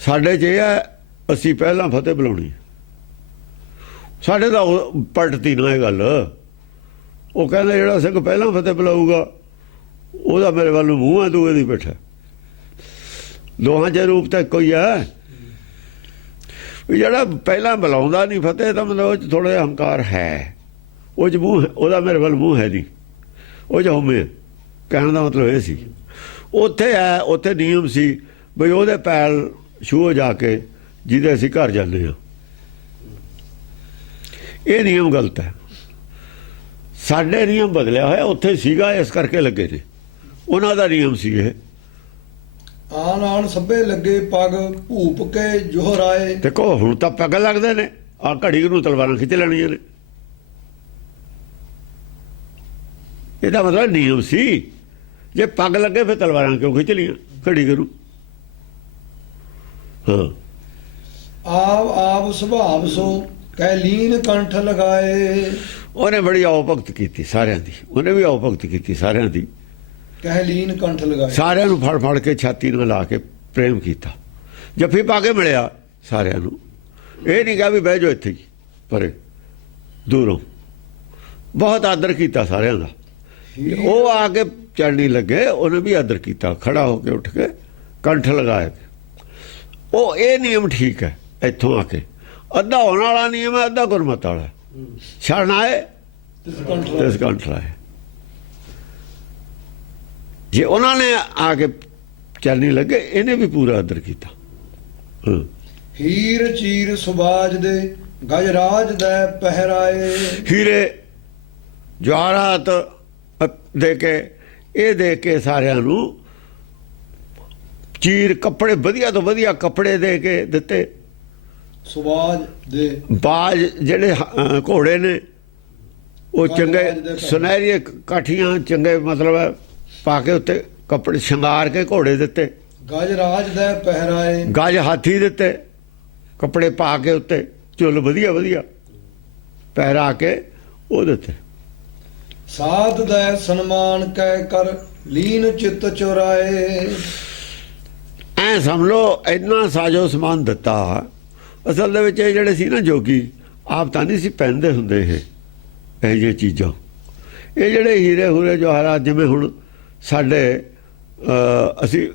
ਸਾਡੇ 'ਚ ਇਹ ਹੈ ਅਸੀਂ ਪਹਿਲਾਂ ਫਤਿਹ ਬੁਲਾਉਣੀ। ਸਾਡੇ ਤਾਂ ਪਲਟਤੀ ਨਾ ਇਹ ਗੱਲ। ਉਹ ਕਹਿੰਦੇ ਜਿਹੜਾ ਸਿੰਘ ਪਹਿਲਾਂ ਫਤਿਹ ਬੁਲਾਊਗਾ ਉਹਦਾ ਮੇਰੇ ਵੱਲ ਨੂੰ ਮੂੰਹ ਹੈ, ਦੂਏ ਦੀ ਪਿੱਠ। ਦੋਹਾਂ 'ਚ ਰੂਪ ਤਾਂ ਇੱਕੋ ਹੀ ਹੈ। ਜਿਹੜਾ ਪਹਿਲਾਂ ਬੁਲਾਉਂਦਾ ਨਹੀਂ ਫਤਿਹ, ਤਾਂ ਮਤਲਬ ਉਹ 'ਚ ਥੋੜ੍ਹਾ ਜਿਹਾ ਹੰਕਾਰ ਹੈ। ਉਹ 'ਚ ਮੂੰਹ, ਉਹਦਾ ਮੇਰੇ ਵੱਲ ਮੂੰਹ ਹੈ ਨਹੀਂ, ਉਹ 'ਚ ਹਉਮੈ। ਕਹਿਣ ਦਾ ਮਤਲਬ ਇਹ ਸੀ। ਉੱਥੇ ਹੈ, ਉੱਥੇ ਨਿਯਮ ਸੀ ਬਈ ਉਹਦੇ ਪੈਰ ਛੂਹੋ ਜਾ ਕੇ ਜਿਹਦੇ ਅਸੀਂ ਘਰ ਜਾਂਦੇ ਹਾਂ। ਇਹ ਨਿਯਮ ਗਲਤ ਹੈ। ਸਾਡੇ ਨਿਯਮ ਬਦਲਿਆ ਹੋਇਆ, ਉੱਥੇ ਸੀਗਾ ਇਸ ਕਰਕੇ ਲੱਗੇ ਨੇ। ਉਹਨਾਂ ਦਾ ਨਿਯਮ ਸੀ ਇਹ। ਆਨ ਆਨ ਸਭੇ ਲੱਗੇ ਪੱਗ ਭੂਪ ਕੇ ਜੋਹਰਾਏ। ਦੇਖੋ ਹੁਣ ਤਾਂ ਪੱਗ ਲੱਗਦੇ ਨੇ, ਆ ਘੜੀ ਨੂੰ ਤਲਵਾਰਾਂ ਖਿੱਚ ਲੈਣੀਆਂ ਨੇ। ਇਹਦਾ ਮਤਲਬ ਨਿਯਮ ਸੀ। ਜੇ ਪੱਗ ਲੱਗੇ ਫਿਰ ਤਲਵਾਰਾਂ ਕਿਉਂ ਖਿੱਚ ਲੀਆਂ ਘੜੀ ਨੂੰ? ਹਾਂ, ਆਵ ਆਵ ਸੁਭਾਵ ਸੋ ਕਹਿ ਲੀਨ ਕੰਠ ਲਗਾਏ। ਉਹਨੇ ਬੜੀ ਆਓ ਭਗਤ ਕੀਤੀ ਸਾਰਿਆਂ ਦੀ। ਉਹਨੇ ਵੀ ਆਓ ਭਗਤ ਕੀਤੀ ਸਾਰਿਆਂ ਦੀ। ਕਹਿ ਲੀਨ ਕੰਠ ਲਗਾਏ। ਸਾਰਿਆਂ ਨੂੰ ਫੜ ਫੜ ਕੇ ਛਾਤੀ ਨਾਲ ਲਾ ਕੇ ਪ੍ਰੇਮ ਕੀਤਾ। ਜੱਫੀ ਪਾ ਕੇ ਮਿਲਿਆ ਸਾਰਿਆਂ ਨੂੰ। ਇਹ ਨਹੀਂ ਕਿਹਾ ਵੀ ਬਹਿ ਜਾਓ ਇੱਥੇ ਹੀ ਪਰੇ ਦੂਰੋਂ। ਬਹੁਤ ਆਦਰ ਕੀਤਾ ਸਾਰਿਆਂ ਦਾ। ਉਹ ਆ ਕੇ ਚੜ੍ਹਨੀ ਲੱਗੇ, ਉਹਨੇ ਵੀ ਆਦਰ ਕੀਤਾ। ਖੜਾ ਹੋ ਕੇ ਉੱਠ ਕੇ ਕੰਠ ਲਗਾਇਆ। ਉਹ ਇਹ ਨਿਯਮ ਠੀਕ ਹੈ। ਇੱਥੋਂ ਆ ਕੇ ਅੱਧਾ ਹੋਣ ਵਾਲਾ ਨਿਯਮ ਹੈ, ਅੱਧਾ ਗੁਰਮਤ ਵਾਲਾ। ਛੜਨ ਆਏ ਤਿਸ ਕੰਠ ਲਾਏ। ਜੇ ਉਹਨਾਂ ਨੇ ਆ ਕੇ ਚੱਲਣੀ ਲੱਗੇ, ਇਹਨੇ ਵੀ ਪੂਰਾ ਆਦਰ ਕੀਤਾ। ਹੀਰ ਚੀਰ ਸੁਬਾਜ ਦੇ ਗਜਰਾਜ ਦੇ ਪਹਿਰਾਏ। ਹੀਰੇ ਜਵਾਹਰਾਤ ਦੇ ਕੇ, ਇਹ ਦੇ ਕੇ ਸਾਰਿਆਂ ਨੂੰ ਚੀਰ, ਕੱਪੜੇ ਵਧੀਆ ਤੋਂ ਵਧੀਆ ਕੱਪੜੇ ਦੇ ਕੇ ਦਿੱਤੇ। ਸੁਬਾਜ ਦੇ ਬਾਜ ਜਿਹੜੇ ਘੋੜੇ ਨੇ ਉਹ ਚੰਗੇ ਸੁਨਹਿਰੀ ਕਾਠੀਆਂ ਚੰਗੇ ਮਤਲਬ ਪਾ ਕੇ ਉੱਤੇ ਕੱਪੜੇ ਸ਼ਿੰਗਾਰ ਕੇ ਘੋੜੇ ਦਿੱਤੇ। ਗਜਰਾਜ ਦੇ ਪਹਿਰਾਏ। ਗਜ ਹਾਥੀ ਦਿੱਤੇ, ਕੱਪੜੇ ਪਾ ਕੇ ਉੱਤੇ ਝੁੱਲ ਵਧੀਆ ਵਧੀਆ ਪਹਿਰਾ ਕੇ ਉਹ ਦਿੱਤੇ। ਸਾਧ ਦਾ ਸਨਮਾਨ ਕਹਿ ਕਰ ਲੀਨ ਚਿੱਤ ਚੁਰਾਏ। ਐ ਸਮਝ ਲਓ ਇੰਨਾ ਸਾਜੋ ਸਮਾਨ ਦਿੱਤਾ। ਅਸਲ ਦੇ ਵਿੱਚ ਇਹ ਜਿਹੜੇ ਸੀ ਨਾ ਜੋਗੀ, ਆਪ ਤਾਂ ਨਹੀਂ ਸੀ ਪਹਿਨਦੇ ਹੁੰਦੇ ਇਹ ਜਿਹੀਆਂ ਚੀਜ਼ਾਂ। ਇਹ ਜਿਹੜੇ ਹੀਰੇ ਹੂਰੇ ਜਵਾਹਰਾਤ, ਜਿਵੇਂ ਹੁਣ ਸਾਡੇ ਅਸੀਂ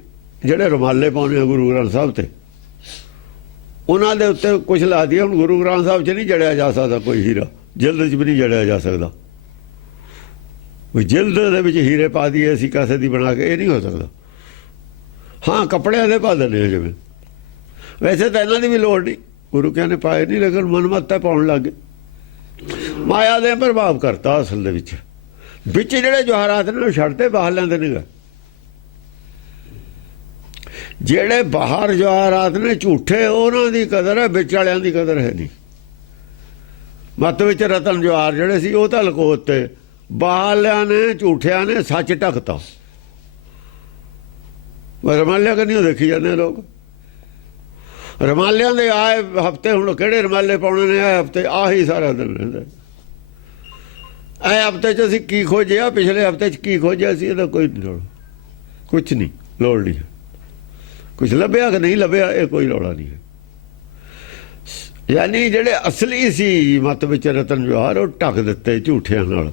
ਜਿਹੜੇ ਰੁਮਾਲੇ ਪਾਉਂਦੇ ਹਾਂ ਗੁਰੂ ਗ੍ਰੰਥ ਸਾਹਿਬ ਤੇ, ਉਹਨਾਂ ਦੇ ਉੱਤੇ ਕੁਛ ਲਾ ਦਈਏ। ਹੁਣ ਗੁਰੂ ਗ੍ਰੰਥ ਸਾਹਿਬ 'ਚ ਨਹੀਂ ਜੜਿਆ ਜਾ ਸਕਦਾ ਕੋਈ ਹੀਰਾ, ਜਿਲਦ 'ਚ ਵੀ ਨਹੀਂ ਜੜਿਆ ਜਾ ਸਕਦਾ। ਵੀ ਜਿਲਦ ਦੇ ਵਿੱਚ ਹੀਰੇ ਪਾ ਦਈਏ ਅਸੀਂ ਕਾਸੇ ਦੀ ਬਣਾ ਕੇ, ਇਹ ਨਹੀਂ ਹੋ ਸਕਦਾ। ਹਾਂ, ਕੱਪੜਿਆਂ ਦੇ ਪਾ ਦਿੰਦੇ ਜਿਵੇਂ। ਵੈਸੇ ਤਾਂ ਇਹਨਾਂ ਦੀ ਵੀ ਲੋੜ ਨਹੀਂ, ਗੁਰੂ ਕਹਿੰਦੇ ਪਾਏ ਨਹੀਂ, ਲੇਕਿਨ ਮਨਮੱਤਾ ਪਾਉਣ ਲੱਗ ਗਏ। ਮਾਇਆ ਦੇ ਪ੍ਰਭਾਵ ਕਰਤਾ ਅਸਲ ਦੇ ਵਿੱਚ ਜਿਹੜੇ ਜਵਾਹਰਾਤ ਨੇ ਉਹ ਛੱਡਦੇ, ਬਾਹਰ ਲੈਂਦੇ ਨਹੀਂ। ਜਿਹੜੇ ਬਾਹਰ ਜਵਾਹਰਾਤ ਨੇ ਝੂਠੇ, ਉਹਨਾਂ ਦੀ ਕਦਰ ਹੈ, ਵਿੱਚ ਵਾਲਿਆਂ ਦੀ ਕਦਰ ਹੈ ਨਹੀਂ। ਮੱਤ ਵਿੱਚ ਰਤਨ ਜਵਾਹਰ ਜਿਹੜੇ ਸੀ ਉਹ ਤਾਂ ਲਕੋਤੇ, ਬਾਹਰਲਿਆਂ ਨੇ ਝੂਠਿਆਂ ਨੇ ਸੱਚ ਢਕਤਾ। ਰਮਾਲਿਆਂ ਕਿ ਨਹੀਂ ਦੇਖੀ ਜਾਂਦੇ ਲੋਕ। ਰਮਾਲਿਆਂ ਦੇ ਆਏ ਹਫਤੇ, ਹੁਣ ਕਿਹੜੇ ਰਮਾਲੇ ਪਾਉਣੇ ਨੇ? ਆਏ ਹਫਤੇ ਆਹੀ ਸਾਰਾ ਦਿਨ ਰਹਿੰਦਾ। ਇਹ ਹਫਤੇ 'ਚ ਅਸੀਂ ਕੀ ਖੋਜਿਆ, ਪਿਛਲੇ ਹਫਤੇ 'ਚ ਕੀ ਖੋਜਿਆ ਸੀ, ਇਹਦਾ ਕੋਈ ਨਹੀਂ। ਕੁਛ ਨਹੀਂ, ਲੋੜ ਨਹੀਂ ਹੈ। ਕੁਛ ਲੱਭਿਆ ਕਿ ਨਹੀਂ ਲੱਭਿਆ ਇਹ ਕੋਈ ਰੌਲਾ ਨਹੀਂ ਹੈ। ਯਾਨੀ ਜਿਹੜੇ ਅਸਲੀ ਸੀ ਮਤ ਵਿੱਚ ਰਤਨ ਜਵਾਹਰ ਉਹ ਢੱਕ ਦਿੱਤੇ ਝੂਠਿਆਂ ਨਾਲ।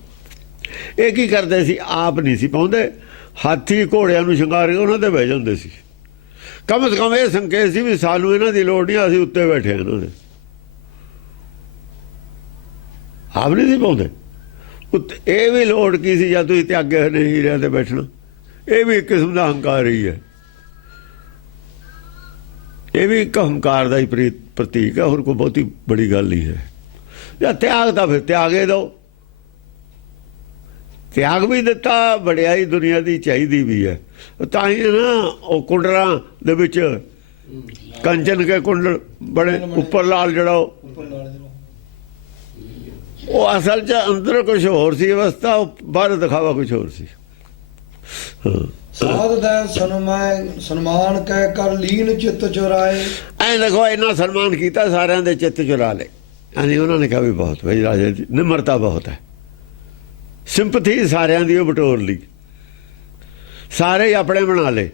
ਇਹ ਕੀ ਕਰਦੇ ਸੀ, ਆਪ ਨਹੀਂ ਸੀ ਪਾਉਂਦੇ, ਹਾਥੀ ਘੋੜਿਆਂ ਨੂੰ ਸ਼ਿੰਗਾਰ ਕੇ ਉਹਨਾਂ ਤੇ ਬਹਿ ਜਾਂਦੇ ਸੀ। ਕਮ ਸੇ ਕਮ ਇਹ ਸੰਕੇਤ ਸੀ ਵੀ ਸਾਨੂੰ ਇਹਨਾਂ ਦੀ ਲੋੜ ਨਹੀਂ, ਅਸੀਂ ਉੱਤੇ ਬੈਠੇ ਇਹਨਾਂ ਦੇ। ਆਪ ਨਹੀਂ ਸੀ ਪਾਉਂਦੇ ਉੱਤੇ। ਇਹ ਵੀ ਲੋੜ ਕੀ ਸੀ ਜਦ ਤੁਸੀਂ ਤਿਆਗੇ ਹੋਏ ਹੀਰਿਆਂ ਤੇ ਬੈਠਣਾ? ਇਹ ਵੀ ਇੱਕ ਕਿਸਮ ਦਾ ਹੰਕਾਰ ਹੀ ਹੈ। ਇਹ ਵੀ ਇੱਕ ਹੰਕਾਰ ਦਾ ਹੀ ਪ੍ਰਤੀਕ ਹੈ, ਹੋਰ ਕੋਈ ਬਹੁਤੀ ਬੜੀ ਗੱਲ ਨਹੀਂ ਹੈ। ਜਾਂ ਤਿਆਗ ਤਾਂ ਫਿਰ ਤਿਆਗੇ ਦੋ। ਤਿਆਗ ਵੀ ਦਿੱਤਾ, ਵਡਿਆਈ ਦੁਨੀਆ ਦੀ ਚਾਹੀਦੀ ਵੀ ਹੈ। ਤਾਂ ਹੀ ਨਾ ਉਹ ਕੁੰਡਲਾਂ ਦੇ ਵਿੱਚ ਕੰਚਨ ਕੇ ਕੁੰਡਲ ਬੜੇ ਉੱਪਰ ਲਾਲ ਜਿਹੜਾ ਉਹ ਅਸਲ 'ਚ ਅੰਦਰ ਕੁਛ ਹੋਰ ਸੀ ਅਵਸਥਾ, ਉਹ ਬਾਹਰ ਦਿਖਾਵਾ ਕੁਛ ਹੋਰ ਸੀ। ਸਾਧ ਦਾ ਸਨਮਾਨ ਕਹਿ ਕਰ ਲੀਨ ਚਿੱਤ ਚੁਰਾਏ। ਐਂ ਦੇਖੋ ਇੰਨਾ ਸਨਮਾਨ ਕੀਤਾ, ਸਾਰਿਆਂ ਦੇ ਚਿੱਤ ਚੁਰਾ ਲਏ। ਯਾਨੀ ਉਹਨਾਂ ਨੇ ਕਿਹਾ ਵੀ ਬਹੁਤ ਭਾਈ ਰਾਜੇ ਦੀ ਨਿਮਰਤਾ ਬਹੁਤ ਹੈ, ਸਿੰਪਥੀ ਸਾਰਿਆਂ ਦੀ ਉਹ ਬਟੋਰ ਲਈ, ਸਾਰੇ ਹੀ ਆਪਣੇ ਬਣਾ ਲਏ।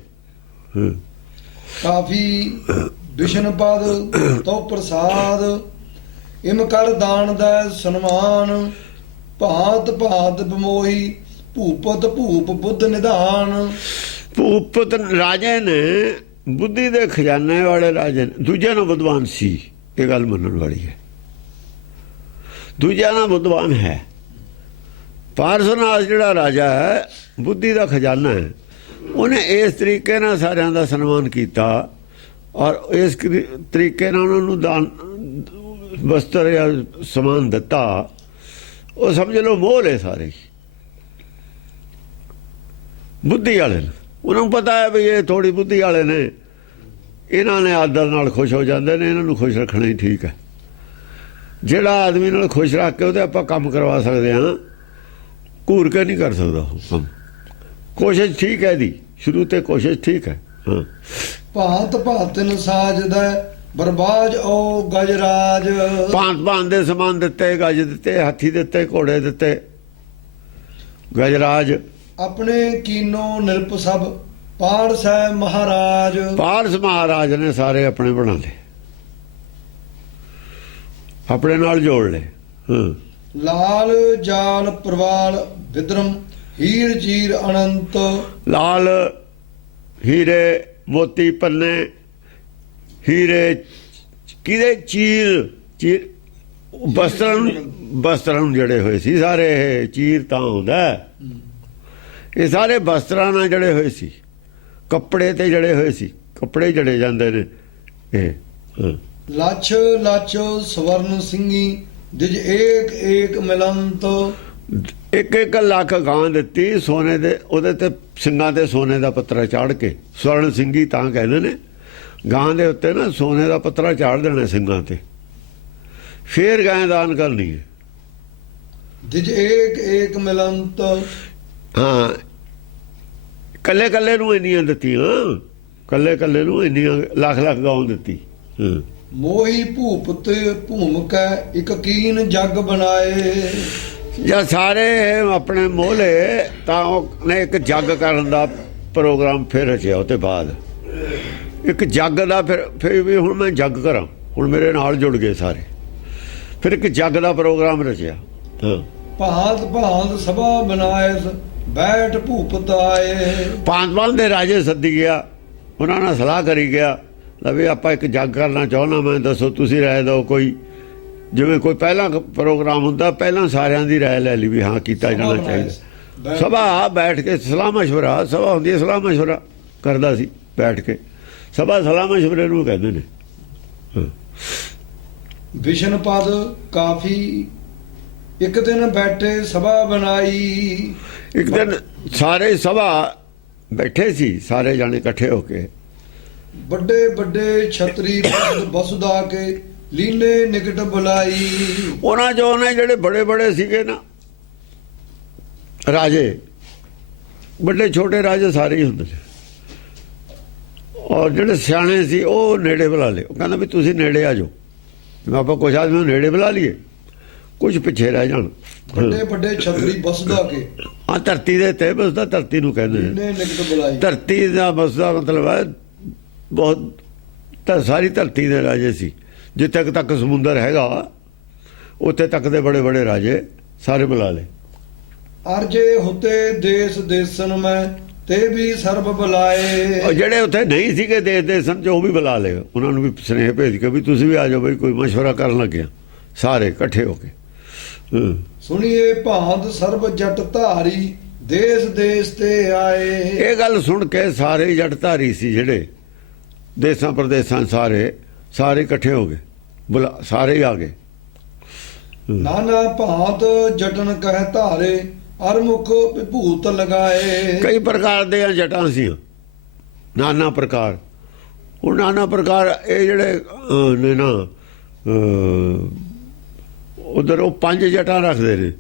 ਕਾਫੀ ਵਿਸ਼ਨ ਪਦ ਤੋ ਪ੍ਰਸਾਦ ਇਮ ਕਰ ਦਾਨ ਦਾ ਸਨਮਾਨ। ਭਾਂਤ ਭਾਂਤ ਬਮੋਹੀ ਭੂਪਤ ਭੂਪ ਬੁੱਧ ਨਿਧਾਨ। ਭੂਪਤ ਰਾਜੇ ਨੇ ਬੁੱਧੀ ਦੇ ਖਜ਼ਾਨੇ ਵਾਲੇ ਰਾਜੇ ਨੇ, ਦੂਜਿਆਂ ਨਾਲ ਬੁੱਧਵਾਨ ਸੀ, ਇਹ ਗੱਲ ਮੰਨਣ ਵਾਲੀ ਹੈ। ਦੂਜਿਆਂ ਨਾਲ ਬੁੱਧਵਾਨ ਹੈ। ਪਾਰਸਨਾਥ ਜਿਹੜਾ ਰਾਜਾ ਹੈ ਬੁੱਧੀ ਦਾ ਖਜ਼ਾਨਾ ਹੈ, ਉਹਨੇ ਇਸ ਤਰੀਕੇ ਨਾਲ ਸਾਰਿਆਂ ਦਾ ਸਨਮਾਨ ਕੀਤਾ ਔਰ ਇਸ ਤਰੀਕੇ ਨਾਲ ਉਹਨਾਂ ਨੂੰ ਦਾਨ ਵਸਤਰ ਜਾਂ ਸਮਾਨ ਦਿੱਤਾ। ਉਹ ਸਮਝ ਲਓ ਮੋਲ ਹੈ ਸਾਰੇ ਬੁੱਧੀ ਵਾਲੇ ਨੇ। ਉਹਨਾਂ ਨੂੰ ਪਤਾ ਹੈ ਵੀ ਇਹ ਥੋੜੀ ਬੁੱਧੀ ਵਾਲੇ ਨੇ, ਇਹਨਾਂ ਨੇ ਆਦਰ ਨਾਲ ਖੁਸ਼ ਹੋ ਜਾਂਦੇ ਨੇ, ਇਹਨਾਂ ਨੂੰ ਖੁਸ਼ ਰੱਖਣਾ ਹੀ ਠੀਕ ਹੈ। ਜਿਹੜਾ ਆਦਮੀ ਨਾਲ ਖੁਸ਼ ਰੱਖ ਕੇ ਉਹਦੇ ਆਪਾਂ ਕੰਮ ਕਰਵਾ ਸਕਦੇ ਹਾਂ, ਘੂਰ ਕੇ ਨਹੀਂ ਕਰ ਸਕਦਾ ਉਹ ਕੰਮ। ਕੋਸ਼ਿਸ਼ ਠੀਕ ਹੈ ਦੀ, ਸ਼ੁਰੂ ਤੇ ਕੋਸ਼ਿਸ਼ ਠੀਕ ਹੈ। ਹਾਂ, ਭਾਂਤ ਭਾਂਤਨ ਸਾਜਦਾ ਬਰਬਾਜ ਓ ਗਜਰਾਜ। ਭਾਂਤ ਭਾਂਤ ਦੇ ਸਮਾਨ ਦਿੱਤੇ, ਗਜ ਦਿੱਤੇ, ਹਾਥੀ ਦਿੱਤੇ, ਘੋੜੇ ਦਿੱਤੇ। ਗਜਰਾਜ ਆਪਣੇ ਕੀਨੋ ਨਿਰਪ ਸਭ ਪਾਰਸ ਹੈ ਮਹਾਰਾਜ। ਪਾਰਸ ਮਹਾਰਾਜ ਨੇ ਸਾਰੇ ਆਪਣੇ ਬਣਾ ਲਏ, ਆਪਣੇ ਨਾਲ ਜੋੜ ਲਏ। ਹਾਂ, ਲਾਲ ਜਾਲ ਪ੍ਰਵਾਲ ਵਿਦਰਮ ਹੀਰ ਚੀਰ ਅਨੰਤ। ਲਾਲ ਹੀਰੇ ਮੋਤੀ ਪੰਨੇ ਹੀਰੇ ਕਿਹਦੇ ਚੀਰ ਬਸਤਰਾਂ ਨੂੰ ਜੜੇ ਹੋਏ ਸੀ ਸਾਰੇ। ਇਹ ਚੀਰ ਤਾਂ ਹੁੰਦਾ ਇਹ ਸਾਰੇ ਬਸਤਰਾਂ ਨਾਲ ਜੜੇ ਹੋਏ ਸੀ, ਕੱਪੜੇ ਤੇ ਜੜੇ ਹੋਏ ਸੀ, ਕੱਪੜੇ ਜੜੇ ਜਾਂਦੇ ਨੇ ਇਹ। ਲੱਛ ਲੱਛ ਸਵਰਨ ਸਿੰਘੀ ਜਿਜ ਏਕ ਏਕ ਮਿਲੰਤ। ਇੱਕ ਇੱਕ ਲੱਖ ਗਾਂ ਦਿੱਤੀ ਸੋਨੇ ਦੇ, ਉਹਦੇ ਤੇ ਸਿੰਘਾਂ ਤੇ ਸੋਨੇ ਦਾ ਪੱਤਰਾ ਚਾੜ ਕੇ। ਸਵਰਨ ਸਿੰਘੀ ਤਾਂ ਕਹਿੰਦੇ ਨੇ, ਗਾਂ ਦੇ ਉੱਤੇ ਨਾ ਸੋਨੇ ਦਾ ਪੱਤਰਾ ਚਾੜ ਦੇਣਾ ਸਿੰਘਾਂ ਤੇ, ਫੇਰ ਗਾਂ ਦਾਨ ਕਰਨੀ ਹੈ। ਜਿਜ ਏਕ ਏਕ ਮਿਲੰਤ। ਹਾਂ, ਕੱਲੇ ਕੱਲੇ ਨੂੰ ਇੰਨੀਆਂ ਦਿੱਤੀਆਂ, ਕੱਲੇ ਕੱਲੇ ਨੂੰ ਇੰਨੀਆਂ ਲੱਖ ਲੱਖ ਗਾਂ ਦਿੱਤੀ। ਮੋਹੀ ਭੂਪਤ ਭੂਮਕੈ ਇੱਕ ਕੀਨ ਜੱਗ ਬਣਾਏ। ਜਦ ਸਾਰੇ ਆਪਣੇ ਮੋਹਲੇ ਤਾਂ ਉਹਨੇ ਇੱਕ ਜੱਗ ਕਰਨ ਦਾ ਪ੍ਰੋਗਰਾਮ ਫਿਰ ਰਚਿਆ। ਉਹ ਤੋਂ ਬਾਅਦ ਇੱਕ ਜੱਗ ਦਾ ਫਿਰ ਵੀ ਹੁਣ ਮੈਂ ਜੱਗ ਕਰਾਂ, ਹੁਣ ਮੇਰੇ ਨਾਲ ਜੁੜ ਗਏ ਸਾਰੇ, ਫਿਰ ਇੱਕ ਜੱਗ ਦਾ ਪ੍ਰੋਗਰਾਮ ਰਚਿਆ। ਹਾਂ, ਭਾਂਤ ਭਾਂਤ ਸਭਾ ਬਣਾਏ ਬੈਠ ਭੂਪਤ ਆਏ। ਭਾਂਤ ਭਾਂਤ ਦੇ ਰਾਜੇ ਸੱਦੀ ਗਿਆ, ਉਹਨਾਂ ਨਾਲ ਸਲਾਹ ਕਰੀ ਗਿਆ ਵੀ ਆਪਾਂ ਇੱਕ ਜੱਗ ਕਰਨਾ ਚਾਹੁੰਦਾ ਮੈਂ, ਦੱਸੋ ਤੁਸੀਂ ਰਾਏ ਦਿਓ ਕੋਈ। ਜਿਵੇਂ ਕੋਈ ਪਹਿਲਾਂ ਪ੍ਰੋਗਰਾਮ ਹੁੰਦਾ, ਪਹਿਲਾਂ ਸਾਰਿਆਂ ਦੀ ਰਾਏ ਲੈ ਲਈ ਵੀ ਹਾਂ ਕੀਤਾ ਜਾਣਾ ਚਾਹੀਦਾ। ਸਭਾ ਬੈਠ ਕੇ ਸਲਾਹ ਮਸ਼ਵਰਾ, ਸਭਾ ਹੁੰਦੀ ਹੈ ਸਲਾਹ ਮਸ਼ਵਰਾ ਕਰਦਾ ਸੀ ਬੈਠ ਕੇ। ਸਭਾ ਸਲਾਹ ਮਸ਼ਵਰੇ ਨੂੰ ਕਹਿੰਦੇ ਨੇ। ਵਿਸ਼ਨ ਪਦ ਕਾਫੀ ਇੱਕ ਦਿਨ ਬੈਠੇ ਸਭਾ ਬਣਾਈ। ਇੱਕ ਦਿਨ ਸਾਰੇ ਸਭਾ ਬੈਠੇ ਸੀ, ਸਾਰੇ ਜਾਣੇ ਇਕੱਠੇ ਹੋ ਕੇ। ਵੱਡੇ ਵੱਡੇ ਛਤਰੀ ਬਸੁਦਾ ਕੇ ਲੀਨੇ ਨਿਕਟ ਬੁਲਾਈ। ਉਹਨਾਂ ਜੋ ਨੇ ਜਿਹੜੇ ਬੜੇ ਬੜੇ ਸੀਗੇ ਨਾ ਰਾਜੇ, ਵੱਡੇ ਛੋਟੇ ਰਾਜੇ ਸਾਰੇ ਹੀ ਹੁੰਦੇ ਨੇ, ਔਰ ਜਿਹੜੇ ਸਿਆਣੇ ਸੀ ਉਹ ਨੇੜੇ ਬੁਲਾ ਲਏ। ਉਹ ਕਹਿੰਦਾ ਵੀ ਤੁਸੀਂ ਨੇੜੇ ਆ ਜਾਓ, ਜਿਵੇਂ ਆਪਾਂ ਕੁਛ ਆਦਮੀ ਨੂੰ ਨੇੜੇ ਬੁਲਾ ਲਈਏ, ਕੁਝ ਪਿੱਛੇ ਰਹਿ ਜਾਣ। ਵੱਡੇ ਵੱਡੇ ਛਤਰੀ ਬਸਦਾ ਕੇ ਆ ਧਰਤੀ ਦੇ ਤੇ ਬਸਦਾ, ਧਰਤੀ ਨੂੰ ਕਹਿੰਦੇ ਨੇ। ਨੇ ਨਿਕਟ ਬੁਲਾਈ। ਧਰਤੀ ਦਾ ਬਸਦਾ ਮਤਲਬ ਹੈ ਬਹੁਤ ਤਾਂ ਸਾਰੀ ਧਰਤੀ ਦੇ ਰਾਜੇ ਸੀ। ਜਿੱਥੇ ਤੱਕ ਸਮੁੰਦਰ ਹੈਗਾ ਉੱਥੇ ਤੱਕ ਦੇ ਬੜੇ ਬੜੇ ਰਾਜੇ ਸਾਰੇ ਬੁਲਾ ਲਏ। ਅਰਜੇ ਹੁਤੇ ਦੇਸ ਦੇਸਨ ਮੈਂ ਤੇ ਵੀ ਸਰਬ ਬੁਲਾਏ। ਉਹ ਜਿਹੜੇ ਉੱਥੇ ਨਹੀਂ ਸੀਗੇ ਦੇਸ਼ ਦੇ ਸਨ ਉਹ ਵੀ ਬੁਲਾ ਲਏ। ਉਹਨਾਂ ਨੂੰ ਵੀ ਸੁਨੇਹੇ ਭੇਜ ਕੇ ਵੀ ਤੁਸੀਂ ਵੀ ਆ ਜਾਓ ਬਈ, ਕੋਈ ਮਸ਼ਵਰਾ ਕਰਨ ਲੱਗਿਆ। ਸਾਰੇ ਇਕੱਠੇ ਹੋ ਕੇ ਸੁਣੀਏ ਭਾਂਤ ਸਰਬ ਜੱਟ ਧਾਰੀ ਦੇਸ ਦੇਸ ਤੇ ਆਏ। ਇਹ ਗੱਲ ਸੁਣ ਕੇ ਸਾਰੇ ਜੱਟ ਧਾਰੀ ਸੀ ਜਿਹੜੇ ਦੇਸਾਂ ਪ੍ਰਦੇਸਾਂ ਸਾਰੇ ਇਕੱਠੇ ਹੋ ਗਏ। ਸਾਰੇ ਆ ਗਏ। ਨਾਨਾ ਭਾਂਤ ਜਟਨ ਕਹਿ ਧਾਰੇ ਅਰਮੁਖ ਵਿਭੂਤ ਲਗਾਏ। ਕਈ ਪ੍ਰਕਾਰ ਦੇ ਜਟਾਂ ਸੀ, ਨਾਨਾ ਪ੍ਰਕਾਰ। ਉਹ ਨਾਨਾ ਪ੍ਰਕਾਰ ਇਹ ਜਿਹੜੇ ਨੇ ਨਾ ਉਧਰ ਉਹ 5 ਜਟਾਂ ਰੱਖਦੇ ਨੇ।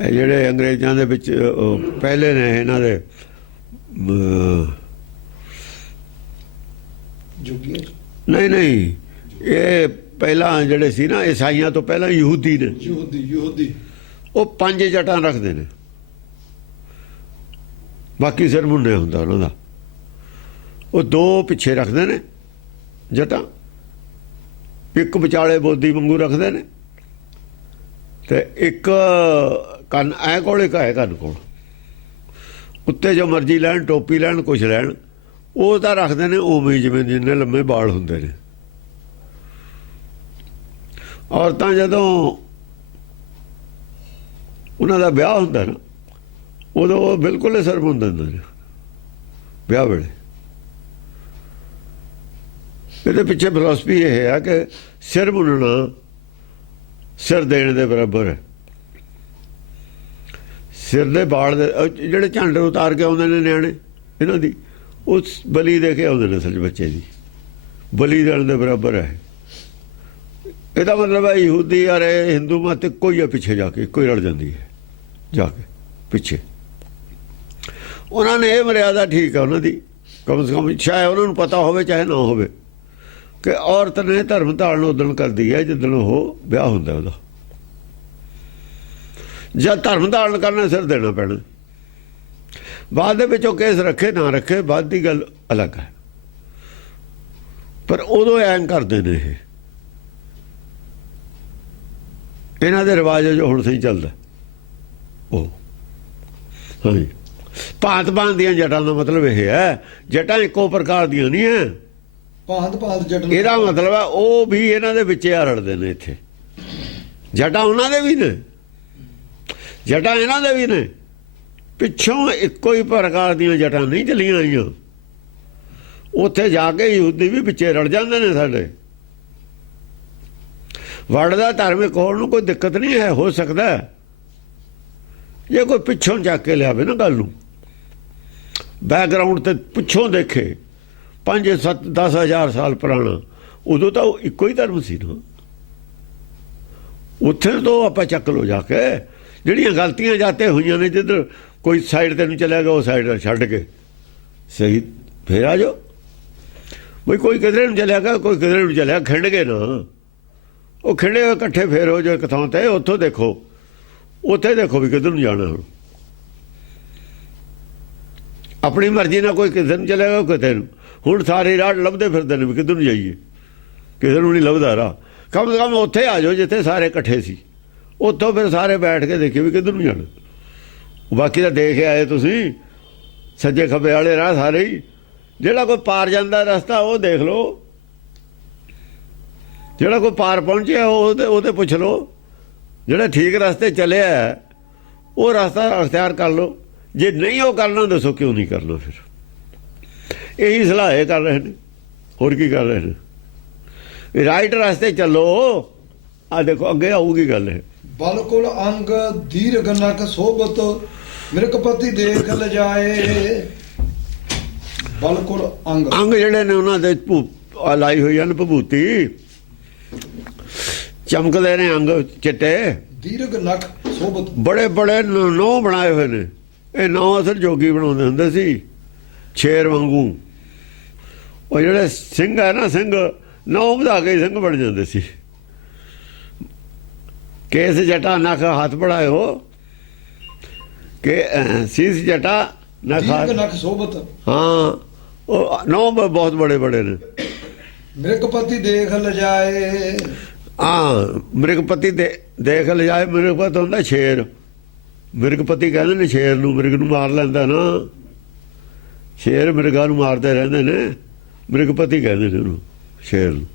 ਇਹ ਜਿਹੜੇ ਅੰਗਰੇਜ਼ਾਂ ਦੇ ਵਿੱਚ ਪਹਿਲੇ ਨੇ ਇਹਨਾਂ ਦੇ ਨਹੀਂ ਇਹ ਪਹਿਲਾਂ ਜਿਹੜੇ ਸੀ ਨਾ ਈਸਾਈਆਂ ਤੋਂ ਪਹਿਲਾਂ ਯਹੂਦੀ ਨੇ। ਯਹੂਦੀ ਉਹ 5 ਜਟਾਂ ਰੱਖਦੇ ਨੇ। ਬਾਕੀ ਸਿਰ ਮੁੰਡੇ ਹੁੰਦਾ ਉਹਨਾਂ ਦਾ। ਉਹ 2 ਪਿੱਛੇ ਰੱਖਦੇ ਨੇ ਜਟਾਂ, ਇੱਕ ਵਿਚਾਲੇ ਬੋਦੀ ਵਾਂਗੂ ਰੱਖਦੇ ਨੇ, ਤੇ ਇੱਕ ਕੰਨ ਐ ਕੋਲ ਇੱਕ ਹੈ ਕੰਨ ਕੋਲ। ਉੱਤੇ ਜੋ ਮਰਜ਼ੀ ਲੈਣ, ਟੋਪੀ ਲੈਣ, ਕੁਛ ਲੈਣ, ਉਹ ਤਾਂ ਰੱਖਦੇ ਨੇ ਉਵੇਂ ਜਿਵੇਂ ਜਿੰਨੇ ਲੰਮੇ ਬਾਲ ਹੁੰਦੇ ਨੇ। ਔਰਤਾਂ ਜਦੋਂ ਉਹਨਾਂ ਦਾ ਵਿਆਹ ਹੁੰਦਾ ਨਾ ਉਦੋਂ ਉਹ ਬਿਲਕੁਲ ਸਿਰ ਮੁੰਨ ਦਿੰਦੇ ਨੇ ਵਿਆਹ ਵੇਲੇ। ਇਹਦੇ ਪਿੱਛੇ ਫਿਲਾਸਫੀ ਇਹ ਹੈ ਕਿ ਸਿਰ ਮੁੰਨਣਾ ਸਿਰ ਦੇਣ ਦੇ ਬਰਾਬਰ ਹੈ। ਸਿਰ ਦੇ ਬਾਲ ਦੇ ਜਿਹੜੇ ਝਾਂਡੇ ਉਤਾਰ ਕੇ ਆਉਂਦੇ ਨੇ ਨਿਆਣੇ ਇਹਨਾਂ ਦੀ, ਉਹ ਬਲੀ ਦੇ ਕੇ ਆਉਂਦੇ ਨੇ ਅਸਲ ਬੱਚੇ ਦੀ, ਬਲੀ ਦੇਣ ਦੇ ਬਰਾਬਰ ਹੈ। ਇਹਦਾ ਮਤਲਬ ਹੈ ਯਹੂਦੀ ਔਰ ਹਿੰਦੂ ਮਤ ਕੋਈ ਹੈ, ਪਿੱਛੇ ਜਾ ਕੇ ਕੋਈ ਰਲ ਜਾਂਦੀ ਹੈ ਜਾ ਕੇ ਪਿੱਛੇ। ਉਹਨਾਂ ਨੇ ਇਹ ਮਰਿਆਦਾ ਠੀਕ ਹੈ ਉਹਨਾਂ ਦੀ, ਕਮ ਸੇ ਕਮ ਚਾਹੇ ਉਹਨਾਂ ਨੂੰ ਪਤਾ ਹੋਵੇ ਚਾਹੇ ਨਾ ਹੋਵੇ ਕਿ ਔਰਤ ਨੇ ਧਰਮ ਧਾਰਨ ਉਦਣ ਕਰਦੀ ਹੈ ਜਿੱਦਣ ਉਹ ਵਿਆਹ ਹੁੰਦਾ ਉਹਦਾ। ਜਦ ਧਰਮ ਧਾਰਨ ਕਰਨਾ ਸਿਰ ਦੇਣਾ ਪੈਣਾ। ਬਾਅਦ ਦੇ ਵਿੱਚ ਉਹ ਕੇਸ ਰੱਖੇ ਨਾ ਰੱਖੇ ਬਾਅਦ ਦੀ ਗੱਲ ਅਲੱਗ ਹੈ, ਪਰ ਉਦੋਂ ਐਂ ਕਰਦੇ ਨੇ ਇਹ। ਇਹਨਾਂ ਦੇ ਰਿਵਾਜ ਜੋ ਹੁਣ ਸਹੀ ਚੱਲਦਾ ਉਹ। ਹਾਂਜੀ, ਭਾਂਤ ਭਾਂਤ ਦੀਆਂ ਜਟਾਂ ਦਾ ਮਤਲਬ ਇਹ ਹੈ, ਜਟਾਂ ਇੱਕੋ ਪ੍ਰਕਾਰ ਦੀਆਂ ਨਹੀਂ ਹੈ। ਭਾਂਤ ਜਟ ਇਹਦਾ ਮਤਲਬ ਹੈ ਉਹ ਵੀ ਇਹਨਾਂ ਦੇ ਵਿੱਚ ਆ ਰਲਦੇ ਨੇ। ਇੱਥੇ ਜਟਾਂ ਉਹਨਾਂ ਦੇ ਵੀ ਨੇ, ਜਟਾਂ ਇਹਨਾਂ ਦੇ ਵੀ ਨੇ। ਪਿੱਛੋਂ ਇੱਕੋ ਹੀ ਪ੍ਰਕਾਰ ਦੀਆਂ ਜਟਾਂ ਨਹੀਂ ਚੱਲੀਆਂ ਆਈਆਂ। ਉੱਥੇ ਜਾ ਕੇ ਯਹੂਦੀ ਵੀ ਪਿੱਛੇ ਰਲ ਜਾਂਦੇ ਨੇ ਸਾਡੇ। ਵਰਡ ਦਾ ਧਾਰਮਿਕ ਹੋਣ ਨੂੰ ਕੋਈ ਦਿੱਕਤ ਨਹੀਂ ਹੈ, ਹੋ ਸਕਦਾ ਜੇ ਕੋਈ ਪਿੱਛੋਂ ਚੱਕ ਕੇ ਲਿਆਵੇ ਨਾ ਗੱਲ ਨੂੰ, ਬੈਕਗਰਾਉਂਡ ਤੇ ਪਿੱਛੋਂ ਦੇਖੇ 5 7 10 ਹਜ਼ਾਰ ਸਾਲ ਪੁਰਾਣਾ, ਉਦੋਂ ਤਾਂ ਉਹ ਇੱਕੋ ਹੀ ਧਰਮ ਸੀ ਨਾ। ਉੱਥੇ ਤੋਂ ਆਪਾਂ ਚੱਕ ਲੋ ਜਾ ਕੇ ਜਿਹੜੀਆਂ ਗਲਤੀਆਂ ਜਾਤੇ ਹੋਈਆਂ ਨੇ, ਜਿੱਧਰ ਕੋਈ ਸਾਈਡ ਤੇ ਨੂੰ ਚਲਿਆ ਗਿਆ ਉਹ ਸਾਈਡ ਛੱਡ ਕੇ ਸਹੀ ਫੇਰ ਆ ਜਾਓ। ਬਈ ਕੋਈ ਕਿਧਰੇ ਨੂੰ ਚਲਿਆ ਗਿਆ, ਕੋਈ ਕਿਧਰੇ ਨੂੰ ਚਲਿਆ, ਖਿੰਡ ਗਏ ਨਾ ਉਹ ਖਿੰਡੇ ਹੋਏ ਇਕੱਠੇ ਫੇਰ ਹੋ ਜਾਓ ਇੱਕ ਥਾਂ ਤੇ। ਉੱਥੋਂ ਦੇਖੋ, ਉੱਥੇ ਦੇਖੋ ਵੀ ਕਿੱਧਰ ਨੂੰ ਜਾਣਾ। ਹੁਣ ਆਪਣੀ ਮਰਜ਼ੀ ਨਾਲ ਕੋਈ ਕਿਧਰ ਨੂੰ ਚਲਿਆ ਗਿਆ, ਕਿਤੇ ਨੂੰ। ਹੁਣ ਸਾਰੇ ਰਾਹ ਲੱਭਦੇ ਫਿਰਦੇ ਨੇ ਵੀ ਕਿੱਧਰ ਨੂੰ ਜਾਈਏ, ਕਿਸੇ ਨੂੰ ਨਹੀਂ ਲੱਭਦਾ ਰਾਹ। ਕਮ ਸੇ ਕਮ ਉੱਥੇ ਆ ਜਾਓ ਜਿੱਥੇ ਸਾਰੇ ਇਕੱਠੇ ਸੀ। ਉੱਥੋਂ ਫਿਰ ਸਾਰੇ ਬੈਠ ਕੇ ਦੇਖਿਓ ਵੀ ਕਿੱਧਰ ਨੂੰ ਜਾਣਾ। ਬਾਕੀ ਤਾਂ ਦੇਖ ਆਏ ਤੁਸੀਂ ਸੱਜੇ ਖੱਬੇ ਵਾਲੇ ਰਾਹ ਸਾਰੇ ਹੀ। ਜਿਹੜਾ ਕੋਈ ਪਾਰ ਜਾਂਦਾ ਰਸਤਾ ਉਹ ਦੇਖ ਲਓ, ਜਿਹੜਾ ਕੋਈ ਪਾਰ ਪਹੁੰਚਿਆ ਉਹਦੇ ਪੁੱਛ ਲਓ। ਜਿਹੜਾ ਠੀਕ ਰਸਤੇ ਚੱਲਿਆ ਉਹ ਰਸਤਾ ਅਖਤਿਆਰ ਕਰ ਲਓ। ਜੇ ਨਹੀਂ ਉਹ ਕਰਨਾ ਦੱਸੋ ਕਿਉਂ ਨਹੀਂ ਕਰਨਾ। ਫਿਰ ਇਹੀ ਸਲਾਹ ਇਹ ਕਰ ਰਹੇ ਨੇ, ਹੋਰ ਕੀ ਕਰ ਰਹੇ ਨੇ। ਰਾਈਟ ਰਸਤੇ ਚੱਲੋ। ਆ ਦੇਖੋ ਅੱਗੇ ਆਊਗੀ ਗੱਲ ਇਹ। ਬਲਕੁਲ ਅੰਗ ਦੀਰਘ ਨਕ ਸੋਭਤ ਮਿਰਕਪਤੀ ਦੇਖ ਲਜਾਏ। ਬਲਕੁਲ ਅੰਗ ਜਿਹੜੇ ਨੇ ਉਹਨਾਂ ਦੇ ਲਾਈ ਹੋਈ ਹਨ ਵਿਭੂਤੀ, ਚਮਕਦੇ ਨੇ ਅੰਗ ਚਿੱਟੇ। ਦੀਰਘ ਨਕ ਸੋਭਤ ਬੜੇ ਬੜੇ ਨੌ ਬਣਾਏ ਹੋਏ ਨੇ। ਇਹ ਨੌ ਅਸਲ ਜੋਗੀ ਬਣਾਉਂਦੇ ਹੁੰਦੇ ਸੀ ਸ਼ੇਰ ਵਾਂਗੂ। ਉਹ ਜਿਹੜੇ ਸਿੰਘ ਹੈ ਨਾ, ਸਿੰਘ ਨੌ ਵਧਾ ਕੇ ਸਿੰਘ ਬਣ ਜਾਂਦੇ ਸੀ। केस जटा नख हाथ बढ़ायो के शीश जटा नख दीर्घ हाथ। नख शोभत। हाँ वो नौ बहुत बड़े बड़े ने। मृगपति देख लजाए। हाँ मृगपति देख ले जाए। मृगपति ਹੁੰਦਾ ਸ਼ੇਰ। ਮ੍ਰਿਗਪਤੀ ਕਹਿੰਦੇ ਨੇ ਸ਼ੇਰ ਨੂੰ, ਮ੍ਰਿਗ ਨੂੰ ਮਾਰ ਲੈਂਦਾ ਨਾ। ਸ਼ੇਰ ਮ੍ਰਿਗਾਂ ਨੂੰ ਮਾਰਦੇ ਰਹਿੰਦੇ ਨੇ, ਮ੍ਰਿਗਪਤੀ ਕਹਿੰਦੇ ਨੇ ਉਹਨੂੰ, ਸ਼ੇਰ ਨੂੰ।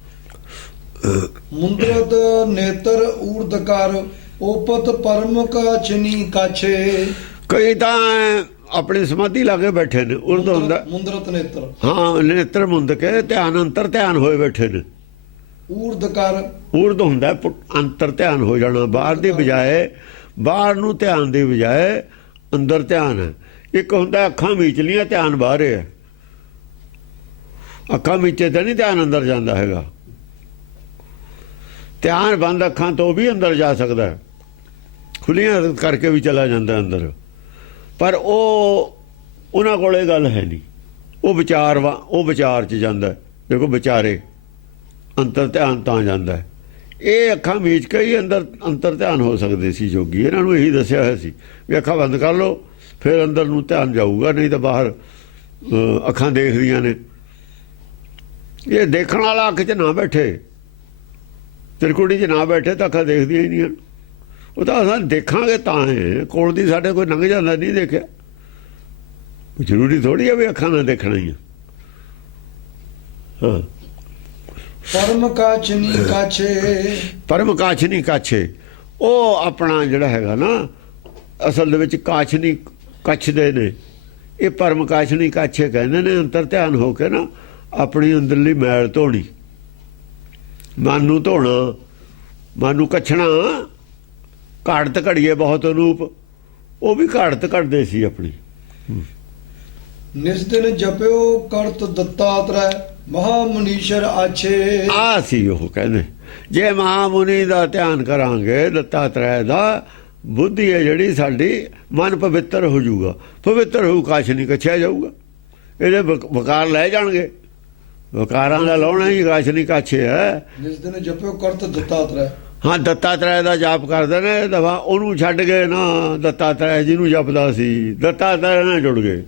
ਮੁੰਦਰਤ ਨੇਤਰ ਊਰਧਕਾਰ ਓਪਤ ਪਰਮ ਕਾ ਚਨੀ ਕਾਛੇ। ਕਈ ਤਾਂ ਆਪਣੀ ਸਮਾਧੀ ਲਾ ਕੇ ਬੈਠੇ ਨੇ, ਉਰਦ ਹੁੰਦਾ। ਮੁੰਦਰਤ ਨੇਤਰ, ਹਾਂ ਨੇਤਰ ਮੁੰਦ ਕੇ ਧਿਆਨ ਅੰਤਰ ਧਿਆਨ ਹੋਏ ਬੈਠੇ ਨੇ। ਊਰਧਕਾਰ ਉਰਦ ਹੁੰਦਾ ਅੰਤਰ ਧਿਆਨ ਹੋ ਜਾਣਾ, ਬਾਹਰ ਦੀ ਬਜਾਏ, ਬਾਹਰ ਨੂੰ ਧਿਆਨ ਦੀ ਬਜਾਏ ਅੰਦਰ ਧਿਆਨ ਹੈ। ਇੱਕ ਹੁੰਦਾ ਅੱਖਾਂ ਮੀਚ ਲੀਆਂ ਧਿਆਨ ਬਾਹਰ ਹੈ, ਅੱਖਾਂ ਮੀਚੇ ਤਾਂ ਨਹੀਂ ਧਿਆਨ ਅੰਦਰ ਜਾਂਦਾ ਹੈਗਾ। ਧਿਆਨ ਬੰਦ ਅੱਖਾਂ ਤੋਂ ਵੀ ਅੰਦਰ ਜਾ ਸਕਦਾ, ਖੁੱਲੀਆਂ ਕਰਕੇ ਵੀ ਚਲਾ ਜਾਂਦਾ ਅੰਦਰ। ਪਰ ਉਹਨਾਂ ਕੋਲ ਇਹ ਗੱਲ ਹੈ ਨਹੀਂ, ਉਹ ਵਿਚਾਰ 'ਚ ਜਾਂਦਾ। ਦੇਖੋ ਵਿਚਾਰੇ ਅੰਤਰ ਧਿਆਨ ਤਾਂ ਜਾਂਦਾ ਹੈ। ਇਹ ਅੱਖਾਂ ਮੀਚ ਕੇ ਹੀ ਅੰਤਰ ਧਿਆਨ ਹੋ ਸਕਦੇ ਸੀ ਜੋਗੀ। ਇਹਨਾਂ ਨੂੰ ਇਹੀ ਦੱਸਿਆ ਹੋਇਆ ਸੀ ਵੀ ਅੱਖਾਂ ਬੰਦ ਕਰ ਲਓ ਫਿਰ ਅੰਦਰ ਨੂੰ ਧਿਆਨ ਜਾਊਗਾ, ਨਹੀਂ ਤਾਂ ਬਾਹਰ ਅੱਖਾਂ ਦੇਖਦੀਆਂ ਨੇ। ਇਹ ਦੇਖਣ ਵਾਲਾ ਅੱਖ 'ਚ ਨਾ ਬੈਠੇ, ਤਿਰਕੁੜੀ 'ਚ ਨਾ ਬੈਠੇ ਤਾਂ ਅੱਖਾਂ ਦੇਖਦੀਆਂ ਹੀ ਨਹੀਂ ਹਨ। ਉਹ ਤਾਂ ਅਸਾਂ ਦੇਖਾਂਗੇ ਤਾਂ ਹੈ, ਕੋਲ ਦੀ ਸਾਡੇ ਕੋਈ ਲੰਘ ਜਾਂਦਾ ਨਹੀਂ ਦੇਖਿਆ। ਜ਼ਰੂਰੀ ਥੋੜ੍ਹੀ ਹੈ ਵੀ ਅੱਖਾਂ ਨਾਲ ਦੇਖਣਾ ਹੀ ਆ। ਹਾਂ ਪਰਮ ਕਾ ਚਨੀ ਕਾਛੇ। ਪਰਮ ਕਾਛ ਨਹੀਂ ਕਾਛੇ, ਉਹ ਆਪਣਾ ਜਿਹੜਾ ਹੈਗਾ ਨਾ ਅਸਲ ਦੇ ਵਿੱਚ ਕਾਛ ਨਹੀਂ ਕੱਛਦੇ ਨੇ। ਇਹ ਪਰਮ ਕਾਛ ਨਹੀਂ ਕਾਛੇ ਕਹਿੰਦੇ ਨੇ। ਅੰਤਰ ਧਿਆਨ ਹੋ ਕੇ ਨਾ ਆਪਣੀ ਅੰਦਰਲੀ ਮੈਲ ਧੋਣੀ, ਮਨ ਨੂੰ ਧੋਣਾ, ਮਨ ਨੂੰ ਕੱਛਣਾ। ਘਾੜਤ ਘੜੀਏ ਬਹੁਤ ਅਨੂਪ, ਉਹ ਵੀ ਘਾੜਤ ਘੜਦੇ ਸੀ ਆਪਣੀ। ਨਿਸ ਦਿਨ ਜਪਿਓ ਕਰਤ ਦੱਤਾਤਰੈ ਮਹਾ ਮੁਨੀਸ਼ਰ ਆਛੇ। ਆ ਸੀ ਉਹ ਕਹਿੰਦੇ, ਜੇ ਮਹਾਮੁਨੀ ਦਾ ਧਿਆਨ ਕਰਾਂਗੇ ਦੱਤਾਤਰੈ ਦਾ, ਬੁੱਧੀ ਹੈ ਜਿਹੜੀ ਸਾਡੀ, ਮਨ ਪਵਿੱਤਰ ਹੋ ਜਾਊਗਾ। ਪਵਿੱਤਰ ਹੋਊ, ਕਾਛ ਨਹੀਂ ਕੱਛਿਆ ਜਾਊਗਾ। ਇਹਦੇ ਵਕਾਰ ਲੈ ਜਾਣਗੇ, ਵਕਾਰਾਂ ਦਾ ਲਾਉਣਾ ਹੀ ਕਾਛ ਨਹੀਂ ਕਾਛੇ ਹੈ। ਨਿਸ ਦਿਨ ਜਪਿਓ ਕਰਤ ਦੱਤਾਤਰੈ। ਹਾਂ ਦੱਤਾਤਰੈ ਦਾ ਜਾਪ ਕਰਦੇ ਨੇ ਦਫਾ, ਉਹਨੂੰ ਛੱਡ ਗਏ ਨਾ। ਦੱਤਾਤਰੈ ਜਿਹਨੂੰ ਜਪਦਾ ਸੀ, ਦੱਤਾਤਰੈ ਨਾਲ ਜੁੜ ਗਏ।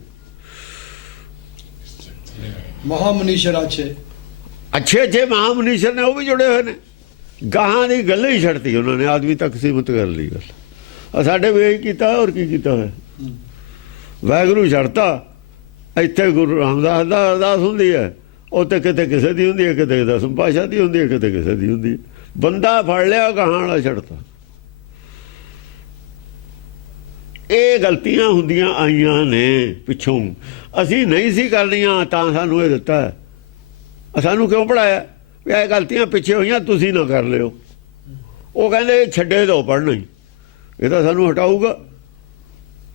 ਮਹਾ ਮੁਨੀਸ਼ਰ ਆਛੇ। ਅੱਛੇ ਅੱਛੇ ਮਹਾਮਨੀਸ਼ਰ ਨੇ, ਉਹ ਵੀ ਜੁੜੇ ਹੋਏ ਨੇ। ਗਾਹਾਂ ਦੀ ਗੱਲ ਹੀ ਛੱਡਤੀ ਉਹਨਾਂ ਨੇ, ਆਦਮੀ ਤੱਕ ਸੀਮਤ ਕਰ ਲਈ ਗੱਲ। ਸਾਡੇ ਵੀ ਇਹੀ ਕੀਤਾ, ਹੋਰ ਕੀ ਕੀਤਾ ਹੋਇਆ। ਵਾਹਿਗੁਰੂ ਛੱਡਤਾ। ਇੱਥੇ ਗੁਰੂ ਰਾਮਦਾਸ ਦਾ ਅਰਦਾਸ ਹੁੰਦੀ ਹੈ, ਉੱਥੇ ਕਿਤੇ ਕਿਸੇ ਦੀ ਹੁੰਦੀ ਹੈ, ਕਿਤੇ ਦਸਮ ਪਾਤਸ਼ਾਹ ਦੀ ਹੁੰਦੀ ਹੈ, ਕਿਤੇ ਕਿਸੇ ਦੀ ਹੁੰਦੀ ਹੈ। ਬੰਦਾ ਫੜ ਲਿਆ, ਗਾਹਾਂ ਵਾਲਾ ਛੱਡਤਾ। ਇਹ ਗਲਤੀਆਂ ਹੁੰਦੀਆਂ ਆਈਆਂ ਨੇ ਪਿੱਛੋਂ। ਅਸੀਂ ਨਹੀਂ ਸੀ ਕਰਨੀਆਂ ਤਾਂ ਸਾਨੂੰ ਇਹ ਦਿੱਤਾ। ਸਾਨੂੰ ਕਿਉਂ ਪੜਾਇਆ ਵੀ ਇਹ ਗਲਤੀਆਂ ਪਿੱਛੇ ਹੋਈਆਂ, ਤੁਸੀਂ ਨਾ ਕਰ ਲਿਓ। ਉਹ ਕਹਿੰਦੇ ਛੱਡੇ ਦੋ ਪੜ੍ਹਨਾ ਹੀ, ਇਹ ਤਾਂ ਸਾਨੂੰ ਹਟਾਊਗਾ।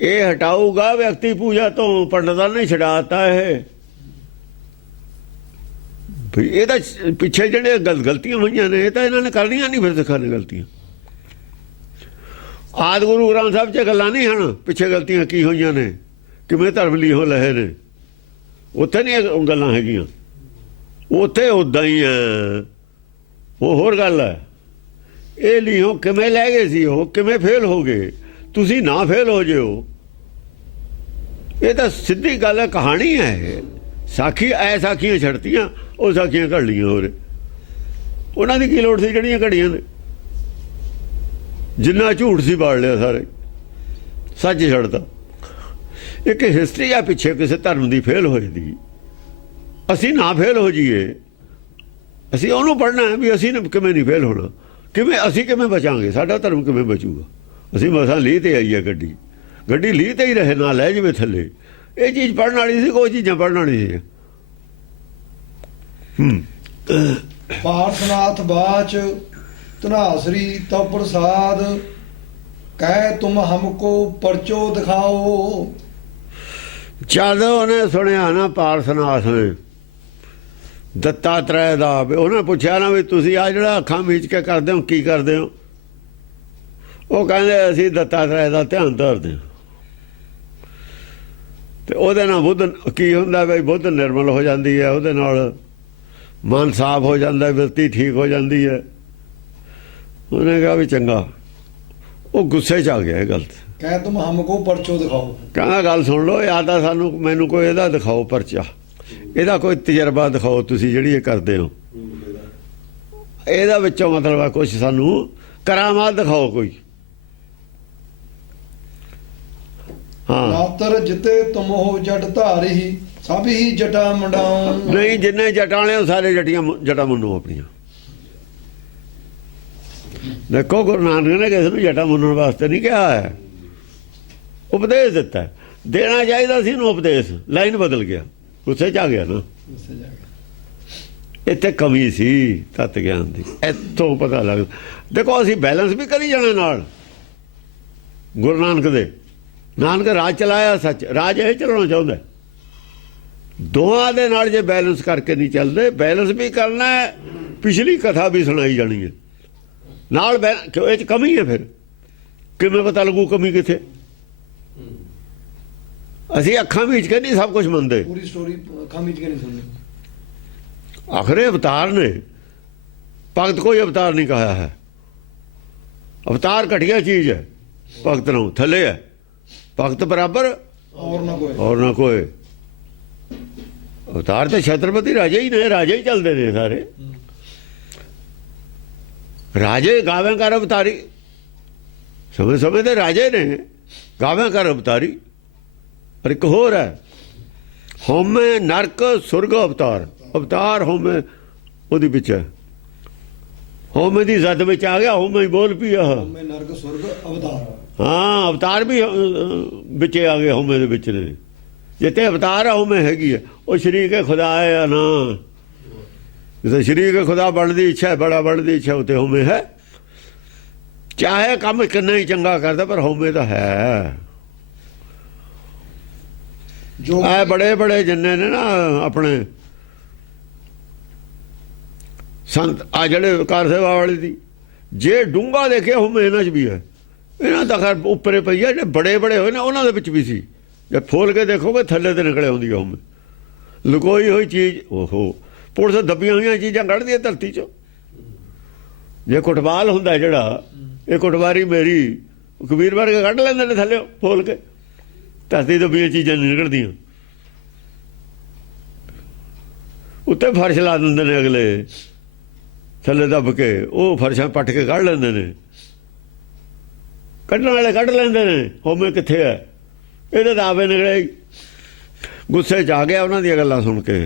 ਇਹ ਹਟਾਊਗਾ ਵਿਅਕਤੀ ਪੂਜਾ ਤੋਂ, ਪੰਡਤਾਂ ਨੇ ਛਡਾਤਾ ਇਹ। ਵੀ ਇਹ ਤਾਂ ਪਿੱਛੇ ਜਿਹੜੇ ਗਲਤੀਆਂ ਹੋਈਆਂ ਨੇ, ਇਹ ਤਾਂ ਇਹਨਾਂ ਨੇ ਕਰਨੀਆਂ ਨਹੀਂ। ਫਿਰ ਸਿੱਖਾਂ ਨੇ ਗਲਤੀਆਂ ਆਦਿ ਗੁਰੂ ਗ੍ਰੰਥ ਸਾਹਿਬ 'ਚ ਗੱਲਾਂ ਨਹੀਂ ਹਨ ਪਿੱਛੇ ਗਲਤੀਆਂ ਕੀ ਹੋਈਆਂ ਨੇ, ਕਿਵੇਂ ਧਰਮ ਲੀਹੋਂ ਲਹੇ ਨੇ। ਉੱਥੇ ਨਹੀਂ ਇਹ ਗੱਲਾਂ ਹੈਗੀਆਂ, ਉੱਥੇ ਉੱਦਾਂ ਹੀ ਹੈ। ਉਹ ਹੋਰ ਗੱਲ ਹੈ। ਇਹ ਲੀਹੋਂ ਕਿਵੇਂ ਲੈ ਗਏ ਸੀ, ਉਹ ਕਿਵੇਂ ਫੇਲ ਹੋ ਗਏ। ਤੁਸੀਂ ਨਾ ਫੇਲ ਹੋ ਜਿਓ। ਇਹ ਤਾਂ ਸਿੱਧੀ ਗੱਲ ਹੈ, ਕਹਾਣੀ ਹੈ ਇਹ। ਸਾਖੀ ਐ ਸਾਖੀਆਂ ਛੱਡਤੀਆਂ, ਉਹ ਸਾਖੀਆਂ ਘੜ ਲਈਆਂ। ਹੋਰ ਉਹਨਾਂ ਦੀ ਕੀ ਲੋੜ ਸੀ ਜਿਹੜੀਆਂ ਘੜੀਆਂ ਨੇ। ਜਿੰਨਾ ਝੂਠ ਸੀ ਬਾੜ ਲਿਆ, ਸਾਰੇ ਸੱਚ ਛੱਡਤਾ। ਇੱਕ ਹਿਸਟਰੀ ਆ ਪਿੱਛੇ ਕਿਸੇ ਧਰਮ ਦੀ ਫੇਲ ਹੋਈ ਦੀ। ਅਸੀਂ ਨਾ ਫੇਲ ਹੋ ਜਾਈਏ, ਅਸੀਂ ਉਹਨੂੰ ਪੜ੍ਹਨਾ ਹੈ ਵੀ ਅਸੀਂ ਕਿਵੇਂ ਨਹੀਂ ਫੇਲ ਹੋਣਾ, ਕਿਵੇਂ ਅਸੀਂ ਕਿਵੇਂ ਬਚਾਂਗੇ, ਸਾਡਾ ਧਰਮ ਕਿਵੇਂ ਬਚੂਗਾ। ਅਸੀਂ ਮਸਾਂ ਲੀਹ ਤੇ ਆਈ ਹੈ ਗੱਡੀ ਲੀਹ ਤੇ ਹੀ ਰਹੇ, ਨਾ ਲੈ ਜਾਵੇ ਥੱਲੇ। ਇਹ ਚੀਜ਼ ਪੜ੍ਹਨ ਵਾਲੀ ਸੀ, ਕੋਈ ਚੀਜ਼ਾਂ ਪੜ੍ਹਨ ਵਾਲੀ ਸੀ। ਪਾਰਥਨਾਥ ਬਾਚ ਧਨਾਸਰੀ ਤਉ ਪ੍ਰਸਾਦ ਕਹਿ ਤੁਮ ਹਮਕੋ ਪਰਚੋ ਦਿਖਾਓ। ਜਦੋਂ ਉਹਨੇ ਸੁਣਿਆ ਨਾ ਪਾਰਥਨਾਥ ਨੇ ਦੱਤਾਤਰੈ ਦਾ, ਉਹਨੇ ਪੁੱਛਿਆ ਨਾ ਵੀ ਤੁਸੀਂ ਆ ਜਿਹੜਾ ਅੱਖਾਂ ਮੀਚ ਕੇ ਕਰਦੇ ਹੋ ਕੀ ਕਰਦੇ ਹੋ। ਉਹ ਕਹਿੰਦੇ ਅਸੀਂ ਦੱਤਾਤਰੈ ਦਾ ਧਿਆਨ ਧਰਦੇ ਹਾਂ। ਤੇ ਉਹਦੇ ਨਾਲ ਬੁੱਧ ਕੀ ਹੁੰਦਾ ਬਈ, ਬੁੱਧ ਨਿਰਮਲ ਹੋ ਜਾਂਦੀ ਹੈ, ਉਹਦੇ ਨਾਲ ਮਨ ਸਾਫ਼ ਹੋ ਜਾਂਦਾ, ਬਿਰਤੀ ਠੀਕ ਹੋ ਜਾਂਦੀ ਹੈ। ਉਹਨੇ ਕਿਹਾ ਵੀ ਚੰਗਾ, ਉਹ ਗੁੱਸੇ 'ਚ ਆ ਗਿਆ ਇਹ ਗਲਤ। कह तुम हमको पर्चो दिखाओ। ਕਹਿੰਦਾ ਗੱਲ ਸੁਣ ਲਓ, ਜਾਂ ਤਾਂ ਸਾਨੂੰ ਮੈਨੂੰ ਕੋਈ ਇਹਦਾ ਦਿਖਾਓ ਪਰਚਾ, ਇਹਦਾ ਕੋਈ ਤਜਰਬਾ ਦਿਖਾਓ ਤੁਸੀਂ ਜਿਹੜੀ ਇਹ ਕਰਦੇ ਹੋ, ਇਹਦਾ ਵਿੱਚੋਂ ਮਤਲਬ ਆ ਕੁਛ ਸਾਨੂੰ ਕਰਾਮਾਤ ਦਿਖਾਓ ਕੋਈ। ਹਾਂ नातर जिते तुम हो जट धारी सब ही जटा मंडाऊं। ਨਹੀਂ, ਜਿੰਨੇ ਜਟਾਂ ਵਾਲੇ ਉਹ ਸਾਰੇ ਜਟਾਂ ਮੰਨੋ ਆਪਣੀਆਂ। ਦੇਖੋ ਗੁਰੂ ਨਾਨਕ ਨੇ ਕਿਸੇ ਨੂੰ ਜਟਾਂ ਮੰਨਣ ਵਾਸਤੇ ਨਹੀਂ ਕਿਹਾ ਹੈ, ਉਪਦੇਸ਼ ਦਿੱਤਾ ਹੈ। ਦੇਣਾ ਚਾਹੀਦਾ ਸੀ ਇਹਨੂੰ ਉਪਦੇਸ਼, ਲਾਈਨ ਬਦਲ ਗਿਆ, ਗੁੱਸੇ 'ਚ ਆ ਗਿਆ ਨਾ। ਇੱਥੇ ਕਮੀ ਸੀ ਤਤ ਗਿਆਨ ਦੀ, ਇੱਥੋਂ ਪਤਾ ਲੱਗਦਾ। ਦੇਖੋ ਅਸੀਂ ਬੈਲੈਂਸ ਵੀ ਕਰੀ ਜਾਣਾ ਨਾਲ ਗੁਰੂ ਨਾਨਕ ਦੇ। ਨਾਨਕ ਰਾਜ ਚਲਾਇਆ, ਸੱਚ ਰਾਜ ਇਹ ਚਲਾਉਣਾ ਚਾਹੁੰਦਾ। ਦੋਹਾਂ ਦੇ ਨਾਲ ਜੇ ਬੈਲੈਂਸ ਕਰਕੇ ਨਹੀਂ ਚੱਲਦੇ, ਬੈਲੈਂਸ ਵੀ ਕਰਨਾ ਹੈ, ਪਿਛਲੀ ਕਥਾ ਵੀ ਸੁਣਾਈ ਜਾਣੀ ਹੈ ਨਾਲ। ਕਿਉਂ ਇਹ 'ਚ ਕਮੀ ਹੈ, ਫਿਰ ਕਿਵੇਂ ਪਤਾ ਲੱਗੂ ਕਮੀ ਕਿੱਥੇ? ਅਸੀਂ ਅੱਖਾਂ ਵਿੱਚ ਕੇ ਨਹੀਂ ਸਭ ਕੁਝ ਮੰਨਦੇ। पूरी स्टोरी अखां बीच के नहीं सुननी। आखिर अवतार ने, भगत कोई अवतार नहीं कहा है। अवतार घटिया चीज है, भगत नो थले है, भगत बराबर और ना कोई। और ना कोई। अवतार तो छत्रपति राजे ही ने, राजे ही चलते ने सारे। राजे गावे कर अवतारी, समय समय ते राजे ने गावे कर अवतारी। और एक होर है होमे नरक सुरग अवतार। अवतार होमे ਉਹਦੇ ਵਿੱਚ ਹੈ, ਹੋਮੇ ਦੀ ਜ਼ਦ ਵਿੱਚ ਆ ਗਿਆ, ਹੋਮੇ ਹੀ ਬੋਲ ਪਿਆ। मैं नरक स्वर्ग अवतार। ਹਾਂ ਅਵਤਾਰ ਵੀ ਵਿੱਚ ਆ ਗਏ, ਹੋਮੇ ਦੇ ਵਿੱਚ ਨੇ। ਜਿੱਥੇ ਅਵਤਾਰ ਆ ਹੋਮੇ ਹੈਗੀ ਹੈ। ਉਹ ਸ਼ਰੀਕ ਹੈ ਖੁਦਾ ਹੈ ਨਾ, ਜਿੱਥੇ ਸ਼ਰੀਕ ਹੈ ਖੁਦਾ ਬਣਨ ਦੀ ਇੱਛਾ ਹੈ, ਬੜਾ ਬਣਨ ਦੀ ਇੱਛਾ, ਉੱਥੇ ਹੋਮੇ ਹੈ। ਚਾਹੇ ਕੰਮ ਕਿੰਨਾ ਹੀ ਚੰਗਾ ਕਰਦਾ, ਪਰ ਹੋਮੇ ਤਾਂ ਹੈ। जो ਇਹ ਬੜੇ ਬੜੇ ਜਿੰਨੇ ਨੇ ਨਾ ਆਪਣੇ ਸੰਤ, ਆ ਜਿਹੜੇ ਕਾਰ ਸੇਵਾ ਵਾਲੇ ਦੀ, ਜੇ ਡੂੰਘਾ ਦੇਖਿਆ ਹੋਮੇ ਇਹਨਾਂ 'ਚ ਵੀ ਹੈ। ਇਹਨਾਂ ਦਾ ਖੈਰ ਉੱਪਰੇ ਪਈ ਆ, ਜਿਹੜੇ ਬੜੇ ਬੜੇ ਹੋਏ ਨੇ ਉਹਨਾਂ ਦੇ ਵਿੱਚ ਵੀ ਸੀ। ਜੇ ਫੋਲ ਕੇ ਦੇਖੋਗੇ ਥੱਲੇ ਤੇ ਨਿਕਲੇ ਆਉਂਦੀ ਆ ਹੋਮੇ, ਲੁਕੋਈ ਹੋਈ ਚੀਜ਼। ਓਹੋ, ਪੁਲਿਸ ਦੱਬੀਆਂ ਹੋਈਆਂ ਚੀਜ਼ਾਂ ਕੱਢਦੀ ਹੈ ਧਰਤੀ 'ਚੋਂ। ਜੇ ਕੁਟਵਾਲ ਹੁੰਦਾ ਜਿਹੜਾ, ਇਹ ਕੁਟਵਾਰੀ ਮੇਰੀ ਕਬੀਰ ਵਰਗੇ ਕੱਢ ਲੈਂਦੇ ਨੇ ਥੱਲੇ ਫੋਲ ਕੇ, ਧਰਤੀ ਦੱਬੀਆਂ ਚੀਜ਼ਾਂ ਨਹੀਂ ਨਿਕਲਦੀਆਂ। ਉੱਤੇ ਫਰਸ਼ ਲਾ ਦਿੰਦੇ ਨੇ ਅਗਲੇ, ਥੱਲੇ ਦੱਬ ਕੇ ਉਹ ਫਰਸ਼ਾਂ ਪੱਟ ਕੇ ਕੱਢ ਲੈਂਦੇ ਨੇ। ਕੱਢਣ ਵਾਲੇ ਕੱਢ ਲੈਂਦੇ ਨੇ, ਹੋਮੇ ਕਿੱਥੇ ਹੈ? ਇਹਦੇ ਦਾਅਵੇ ਨਿਕਲੇ। ਗੁੱਸੇ 'ਚ ਆ ਗਿਆ ਉਹਨਾਂ ਦੀਆਂ ਗੱਲਾਂ ਸੁਣ ਕੇ।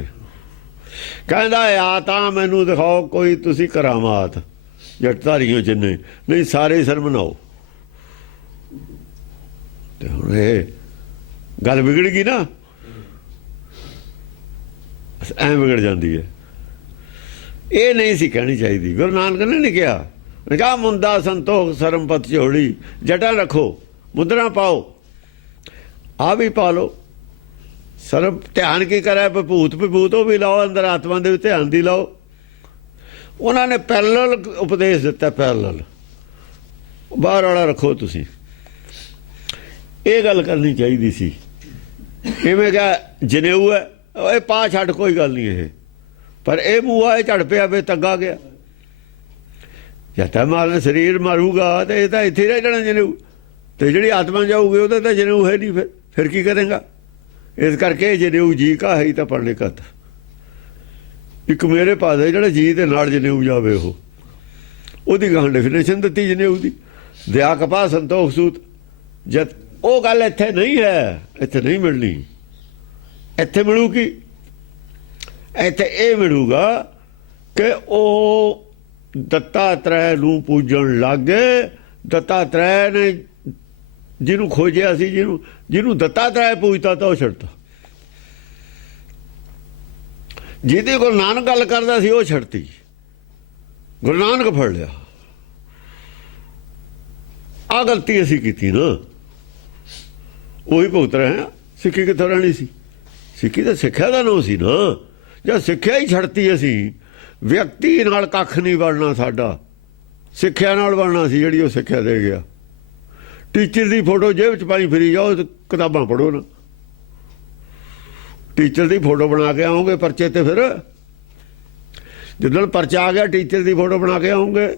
ਕਹਿੰਦਾ ਆ ਤਾਂ ਮੈਨੂੰ ਦਿਖਾਓ ਕੋਈ ਤੁਸੀਂ ਕਰਾਮਾਤ ਜਟਧਾਰੀਆਂ ਜਿੰਨੇ, ਨਹੀਂ ਸਾਰੇ ਸਿਰ ਮਨਾਓ। ਤੇ ਹੁਣ ਇਹ ਗੱਲ ਵਿਗੜ ਗਈ ਨਾ, ਐਂ ਵਿਗੜ ਜਾਂਦੀ ਹੈ। ਇਹ ਨਹੀਂ ਸੀ ਕਹਿਣੀ ਚਾਹੀਦੀ। ਗੁਰੂ ਨਾਨਕ ਨੇ ਨਹੀਂ ਕਿਹਾ ਮੁੰਦਾ ਸੰਤੋਖ ਸਰਮਪਤ ਝੋਲੀ, ਜਟਾਂ ਰੱਖੋ, ਮੁਦਰਾ ਪਾਓ, ਆ ਵੀ ਪਾ ਲਓ। ਸਰਮ ਧਿਆਨ ਕੀ ਕਰਿਆ? ਭੂਤ ਭੂਤ ਉਹ ਵੀ ਲਾਓ, ਅੰਦਰ ਆਤਮਾ ਦੇ ਵਿੱਚ ਧਿਆਨ ਦੀ ਲਾਓ। ਉਹਨਾਂ ਨੇ ਪੈਰਲਲ ਉਪਦੇਸ਼ ਦਿੱਤਾ, ਪੈਰਲਲ ਬਾਹਰ ਵਾਲਾ ਰੱਖੋ ਤੁਸੀਂ। ਇਹ ਗੱਲ ਕਰਨੀ ਚਾਹੀਦੀ ਸੀ। ਕਿਵੇਂ ਕਿਹਾ ਜਨੇਊ ਹੈ, ਇਹ ਪਾ ਛੱਡ, ਕੋਈ ਗੱਲ ਨਹੀਂ ਇਹ, ਪਰ ਇਹ ਮੂਆ ਇਹ ਝੜ ਪਿਆ ਵੇ ਤੱਗਾ ਗਿਆ। ਜਦ ਮਾਰਨ ਸਰੀਰ ਮਾਰੂਗਾ ਤੇ ਇਹ ਤਾਂ ਇੱਥੇ ਰਹਿ ਜਾਣਾ ਜਨੇਊ, ਤੇ ਜਿਹੜੀ ਆਤਮਾ ਜਾਊਗੀ ਉਹਦਾ ਤਾਂ ਜਨੇਊ ਹੈ ਨਹੀਂ। ਫਿਰ ਕੀ ਕਰੇਗਾ? ਇਸ ਕਰਕੇ ਜਨੇਊ ਜੀ ਕਾ ਹੈ ਤਾਂ ਪੜ੍ਹਨੇ ਕਤ। ਇੱਕ ਮੇਰੇ ਪਾਸੇ ਜਿਹੜਾ ਜੀ ਦੇ ਨਾਲ ਜਨੇਊ ਜਾਵੇ, ਉਹਦੀ ਗਾਂ ਡੈਫੀਨੇਸ਼ਨ ਦਿੱਤੀ ਜਨੇਊ ਦੀ, ਦਿਆ ਕਪਾ ਸੰਤੋਖ ਸੂਤ। ਜਦ ਉਹ ਗੱਲ ਇੱਥੇ ਨਹੀਂ ਹੈ, ਇੱਥੇ ਨਹੀਂ ਮਿਲਣੀ। ਇੱਥੇ ਮਿਲੂ ਕੀ? ਇੱਥੇ ਇਹ ਮਿਲੂਗਾ ਕਿ ਉਹ ਦੱਤਾਤਰੈ ਨੂੰ ਪੂਜਣ ਲੱਗ ਗਏ। ਦੱਤਾਤਰੈ ਨੇ ਜਿਹਨੂੰ ਖੋਜਿਆ ਸੀ, ਜਿਹਨੂੰ ਦੱਤਾਤਰੈ ਪੂਜਤਾ ਤਾਂ ਉਹ ਛੱਡਤਾ। ਜਿਹਦੀ ਗੁਰੂ ਨਾਨਕ ਗੱਲ ਕਰਦਾ ਸੀ ਉਹ ਛੱਡਤੀ, ਗੁਰੂ ਨਾਨਕ ਫੜ ਲਿਆ। ਆਹ ਗਲਤੀ ਅਸੀਂ ਕੀਤੀ ਨਾ, ਉਹੀ ਭੁਗਤ ਰਹੇ ਹਾਂ। ਸਿੱਖੀ ਕਿੱਥੋਂ ਰਹਿਣੀ ਸੀ? ਸਿੱਖੀ ਤਾਂ ਸਿੱਖਿਆ ਦਾ ਨਾਂ ਸੀ ਨਾ। ਜਦ ਸਿੱਖਿਆ ਹੀ ਛੱਡਤੀ ਅਸੀਂ, ਵਿਅਕਤੀ ਨਾਲ ਕੱਖ ਨਹੀਂ ਬਣਨਾ ਸਾਡਾ, ਸਿੱਖਿਆ ਨਾਲ ਬਣਨਾ ਸੀ ਜਿਹੜੀ ਉਹ ਸਿੱਖਿਆ ਦੇ ਗਿਆ। ਟੀਚਰ ਦੀ ਫੋਟੋ ਜੇਬ 'ਚ ਪਾਈ ਫਿਰੀ ਜਾਓ, ਕਿਤਾਬਾਂ ਪੜ੍ਹੋ ਨਾ। ਟੀਚਰ ਦੀ ਫੋਟੋ ਬਣਾ ਕੇ ਆਓਗੇ ਪਰਚੇ ਤੇ, ਫਿਰ ਜਿੱਦਣ ਪਰਚਾ ਆ ਗਿਆ ਟੀਚਰ ਦੀ ਫੋਟੋ ਬਣਾ ਕੇ ਆਓਗੇ।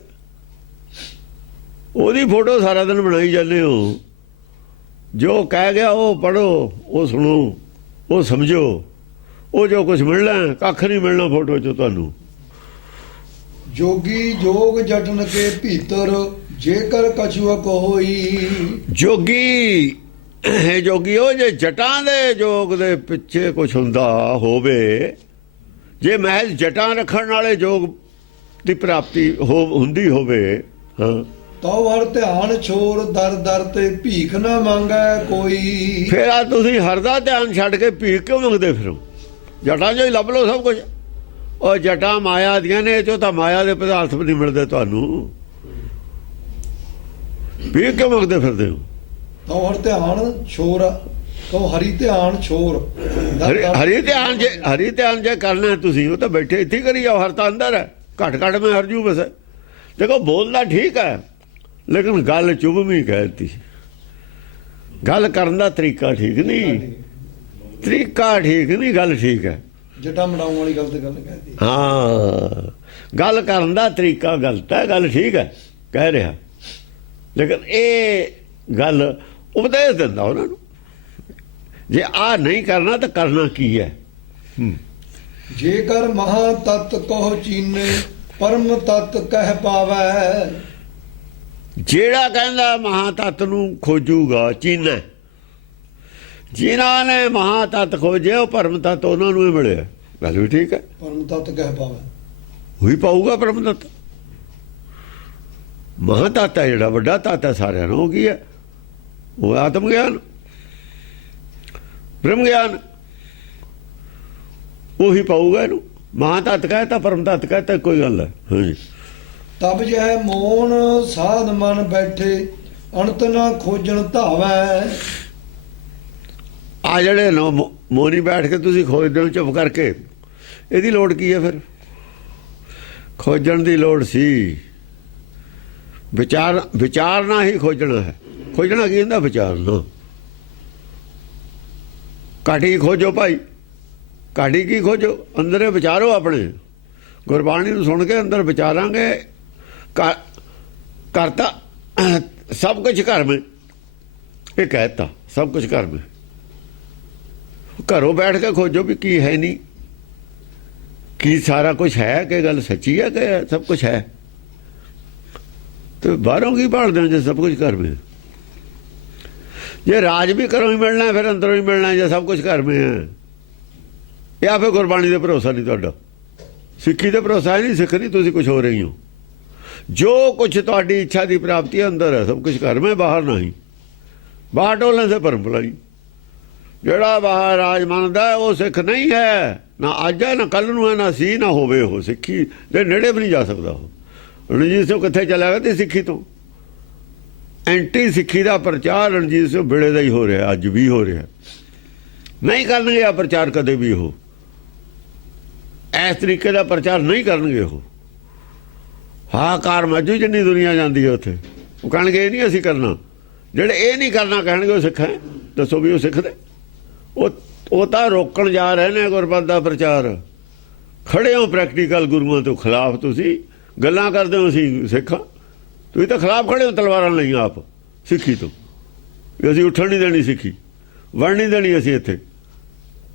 ਉਹਦੀ ਫੋਟੋ ਸਾਰਾ ਦਿਨ ਬਣਾਈ ਜਾਂਦੇ ਹੋ। ਜੋ ਕਹਿ ਗਿਆ ਉਹ ਪੜ੍ਹੋ, ਉਹ ਸੁਣੋ, ਉਹ ਸਮਝੋ, ਉਹ ਜੋ ਕੁਝ ਮਿਲਣਾ ਕੱਖ ਨਹੀਂ ਮਿਲਣਾ ਫੋਟੋ 'ਚ ਤੁਹਾਨੂੰ। ਜੋਗੀ ਜੋਗ ਜਟਨ ਕੇ ਭੀਤਰ ਜੇਕਰ ਕਛੁਅਕ ਹੋਈ। ਜੋਗੀ ਹੈ ਜੋਗੀ ਉਹ ਜੇ ਜਟਾਂ ਦੇ ਜੋਗ ਦੇ ਪਿੱਛੇ ਕੁਝ ਹੁੰਦਾ ਹੋਵੇ, ਜੇ ਮਹਿਜ਼ ਜਟਾਂ ਰੱਖਣ ਵਾਲੇ ਜੋਗ ਦੀ ਪ੍ਰਾਪਤੀ ਹੁੰਦੀ ਹੋਵੇ, ਹਾਂ, ਤਉ ਹਰ ਧਿਆਨ ਛੋੜ ਦਰ ਦਰ ਤੇ ਭੀਖ ਨਾ ਮੰਗੈ ਕੋਈ। ਫਿਰ ਆ ਤੁਸੀਂ ਹਰ ਦਾ ਧਿਆਨ ਛੱਡ ਕੇ ਭੀਖ ਕਿਉਂ ਮੰਗਦੇ ਫਿਰੋ? ਜਟਾਂ 'ਚੋਂ ਹੀ ਲੱਭ ਲਓ ਸਭ ਕੁਝ। ਉਹ ਜਟਾਂ ਮਾਇਆ ਦੀਆਂ ਨੇ, ਇਹ 'ਚੋਂ ਤਾਂ ਮਾਇਆ ਦੇ ਪਦਾਰਥ ਵੀ ਨਹੀਂ ਮਿਲਦੇ ਤੁਹਾਨੂੰ। ਭੀਖ ਕਿਉਂ ਮੰਗਦੇ ਫਿਰਦੇ ਹੋ? ਤਉ ਹਰ ਧਿਆਨ ਛੋੜ, ਤਉ ਹਰੀ ਧਿਆਨ ਛੋੜ। ਹਰੀ ਧਿਆਨ ਜੇ ਕਰਨਾ ਤੁਸੀਂ, ਉਹ ਤਾਂ ਬੈਠੇ ਇੱਥੇ ਹੀ ਕਰੀ ਜਾਓ। ਹਰ ਤਾਂ ਅੰਦਰ ਹੈ, ਘੱਟ ਘੱਟ ਮੈਂ ਹਰ ਜੂ ਬਸ। ਦੇਖੋ ਬੋਲਦਾ ਠੀਕ ਹੈ, ਲੇਕਿਨ ਗੱਲ ਚੁਭਵੀਂ ਕਹਿਤੀ। ਗੱਲ ਕਰਨ ਦਾ ਤਰੀਕਾ ਠੀਕ ਨਹੀਂ, ਤਰੀਕਾ ਠੀਕ ਨਹੀਂ, ਗੱਲ ਠੀਕ ਹੈ। ਜਟਾਂ ਮੜਾਉਣ ਵਾਲੀ ਗੱਲ ਤੇ ਗੱਲ ਕਹਿਦੀ। ਹਾਂ, ਗੱਲ ਕਰਨ ਦਾ ਤਰੀਕਾ ਗਲਤ ਹੈ, ਗੱਲ ਠੀਕ ਹੈ ਕਹਿ ਰਿਹਾ, ਲੇਕਿਨ ਇਹ ਗੱਲ ਉਪਦੇਸ਼ ਦਿੰਦਾ ਉਹਨਾਂ ਨੂੰ, ਜੇ ਆ ਨਹੀਂ ਕਰਨਾ ਤਾਂ ਕਰਨਾ ਕੀ ਹੈ। ਜੇਕਰ ਮਹਾ ਤਤ ਕੋ ਚੀਨੇ ਪਰਮ ਤਤ ਕਹਿ ਪਾਵੈ। ਜਿਹੜਾ ਕਹਿੰਦਾ ਮਹਾ ਤਤ ਨੂੰ ਖੋਜੂਗਾ ਚੀਨਾ, ਜਿਨ੍ਹਾਂ ਨੇ ਮਹਾ ਤਤ ਖੋਜੇ ਉਹ ਪਰਮ ਤਤ ਉਹਨਾਂ ਨੂੰ ਹੀ ਮਿਲਿਆ। ਗੱਲ ਵੀ ਠੀਕ ਹੈ, ਪਰਮ ਤਤ ਕਹਿ ਪਾਵੈ, ਉਹੀ ਪਾਊਗਾ ਪਰਮ ਤਤ। ਮਹਾ ਤਤ ਹੈ ਜਿਹੜਾ ਵੱਡਾ ਤਤ ਹੈ ਸਾਰਿਆਂ ਨੂੰ, ਉਹ ਕੀ ਹੈ? ਉਹ ਆਤਮ ਗਿਆਨ, ਬ੍ਰਹਮ ਗਿਆਨ, ਉਹੀ ਪਾਊਗਾ ਇਹਨੂੰ। ਮਹਾ ਤਤ ਕਹਤਾ, ਪਰਮ ਤਤ ਕਹਤਾ, ਕੋਈ ਗੱਲ ਹੈ। ਹਾਂਜੀ, ਤਬ ਜਹ ਮੋਨ ਸਾਧ ਮਨ ਬੈਠੇ ਅਣਤ ਨਾ ਖੋਜਣ ਧਾਵੈ। ਆ ਜਿਹੜੇ ਮੋਨੀ ਬੈਠ ਕੇ ਤੁਸੀਂ ਖੋਜਦੇ ਹੋ ਚੁੱਪ ਕਰਕੇ, ਇਹਦੀ ਲੋੜ ਕੀ ਹੈ? ਫਿਰ ਖੋਜਣ ਦੀ ਲੋੜ ਸੀ, ਵਿਚਾਰਨਾ ਹੀ ਖੋਜਣਾ ਹੈ। ਖੋਜਣਾ ਕੀ ਹੁੰਦਾ? ਵਿਚਾਰਨਾ। ਕਾਠੀ ਖੋਜੋ ਭਾਈ, ਕਾਠੀ ਕੀ ਖੋਜੋ? ਅੰਦਰੇ ਵਿਚਾਰੋ ਆਪਣੇ। ਗੁਰਬਾਣੀ ਨੂੰ ਸੁਣ ਕੇ ਅੰਦਰ ਵਿਚਾਰਾਂਗੇ। ਕਰਤਾ ਸਭ ਕੁਝ ਘਰ में, ਇਹ ਕਹਿਤਾ ਸਭ ਕੁਝ ਘਰ में। ਘਰੋਂ ਬੈਠ ਕੇ ਖੋਜੋ ਵੀ ਕੀ ਹੈ ਨਹੀਂ, ਕੀ ਸਾਰਾ ਕੁਝ ਹੈ, ਕਿ ਗੱਲ ਸੱਚੀ ਹੈ ਕਿ ਸਭ ਕੁਝ ਹੈ। ਤੇ ਬਾਹਰੋਂ ਕੀ ਭਾਲਦੇ ਹੋ ਜੇ ਸਭ ਕੁਝ ਘਰ में? ਜੇ ਰਾਜ ਵੀ ਘਰੋਂ ਹੀ ਮਿਲਣਾ ਫਿਰ ਅੰਦਰੋਂ ਹੀ ਮਿਲਣਾ, ਜੇ ਸਭ ਕੁਝ ਘਰ में ਹੈ। ਜਾਂ ਫਿਰ ਗੁਰਬਾਣੀ ਦੇ ਭਰੋਸਾ ਨਹੀਂ ਤੁਹਾਡਾ, ਸਿੱਖੀ ਦੇ ਭਰੋਸਾ ਨਹੀਂ, ਸਿੱਖ ਨਹੀਂ, ਤੁਸੀਂ ਕੁਝ ਹੋ ਰਹੀ ਹੋ। ਜੋ कुछ ਤੁਹਾਡੀ ਇੱਛਾ ਦੀ ਪ੍ਰਾਪਤੀ ਅੰਦਰ ਹੈ, ਸਭ ਕੁਝ ਘਰ में, ਬਾਹਰ ਨਹੀਂ। ਬਾਹਰ ਟੋਲਣ ਸੇ ਭਰਮ ਭੁਲਾਈ। ਜਿਹੜਾ ਬਾਹਰ ਰਾਜ ਮੰਨਦਾ ਉਹ ਸਿੱਖ ਨਹੀਂ ਹੈ, ਨਾ ਅੱਜ ਹੈ, ਨਾ ਕੱਲ ਨੂੰ ਹੈ, ਨਾ ਸੀ, ਨਾ ਹੋਵੇ। ਉਹ ਸਿੱਖੀ ਦੇ ਨੇੜੇ ਵੀ ਨਹੀਂ ਜਾ ਸਕਦਾ। ਉਹ ਰਣਜੀਤ ਸਿੰਘ ਕਿੱਥੇ ਚਲਾ ਗਿਆ ਤੇ ਸਿੱਖੀ ਤੋਂ? ਐਂਟੀ ਸਿੱਖੀ ਦਾ ਪ੍ਰਚਾਰ ਰਣਜੀਤ ਸਿੰਘ ਵੇਲੇ ਦਾ ਹੀ ਹੋ ਰਿਹਾ, ਅੱਜ ਵੀ ਹੋ ਰਿਹਾ। ਨਹੀਂ ਕਰਨਗੇ ਆ ਪ੍ਰਚਾਰ ਕਦੇ ਵੀ। ਉਹ ਇਸ ਤਰੀਕੇ ਦਾ ਪ੍ਰਚਾਰ ਨਹੀਂ ਕਰਨਗੇ। ਉਹ ਹਾਕਾਰ ਮੱਜੂ ਜਿੰਨੀ ਦੁਨੀਆ ਜਾਂਦੀ ਹੈ ਉੱਥੇ, ਉਹ ਕਹਿਣਗੇ ਇਹ ਨਹੀਂ ਅਸੀਂ ਕਰਨਾ। ਜਿਹੜੇ ਇਹ ਨਹੀਂ ਕਰਨਾ ਕਹਿਣਗੇ ਉਹ ਸਿੱਖ ਹੈ। ਦੱਸੋ ਵੀ ਉਹ ਸਿੱਖਦੇ? ਉਹ ਤਾਂ ਰੋਕਣ ਜਾ ਰਹੇ ਨੇ ਗੁਰਮਤਿ ਦਾ ਪ੍ਰਚਾਰ। ਖੜੇ ਹੋ ਪ੍ਰੈਕਟੀਕਲ ਗੁਰੂਆਂ ਤੋਂ ਖਿਲਾਫ। ਤੁਸੀਂ ਗੱਲਾਂ ਕਰਦੇ ਹੋ ਅਸੀਂ ਸਿੱਖ, ਤੁਸੀਂ ਤਾਂ ਖਿਲਾਫ ਖੜੇ ਹੋ ਤਲਵਾਰਾਂ ਲਈ ਆਪ ਸਿੱਖੀ ਤੋਂ। ਅਸੀਂ ਉੱਠਣ ਨਹੀਂ ਦੇਣੀ ਸਿੱਖੀ, ਵੜ ਨਹੀਂ ਦੇਣੀ ਅਸੀਂ ਇੱਥੇ।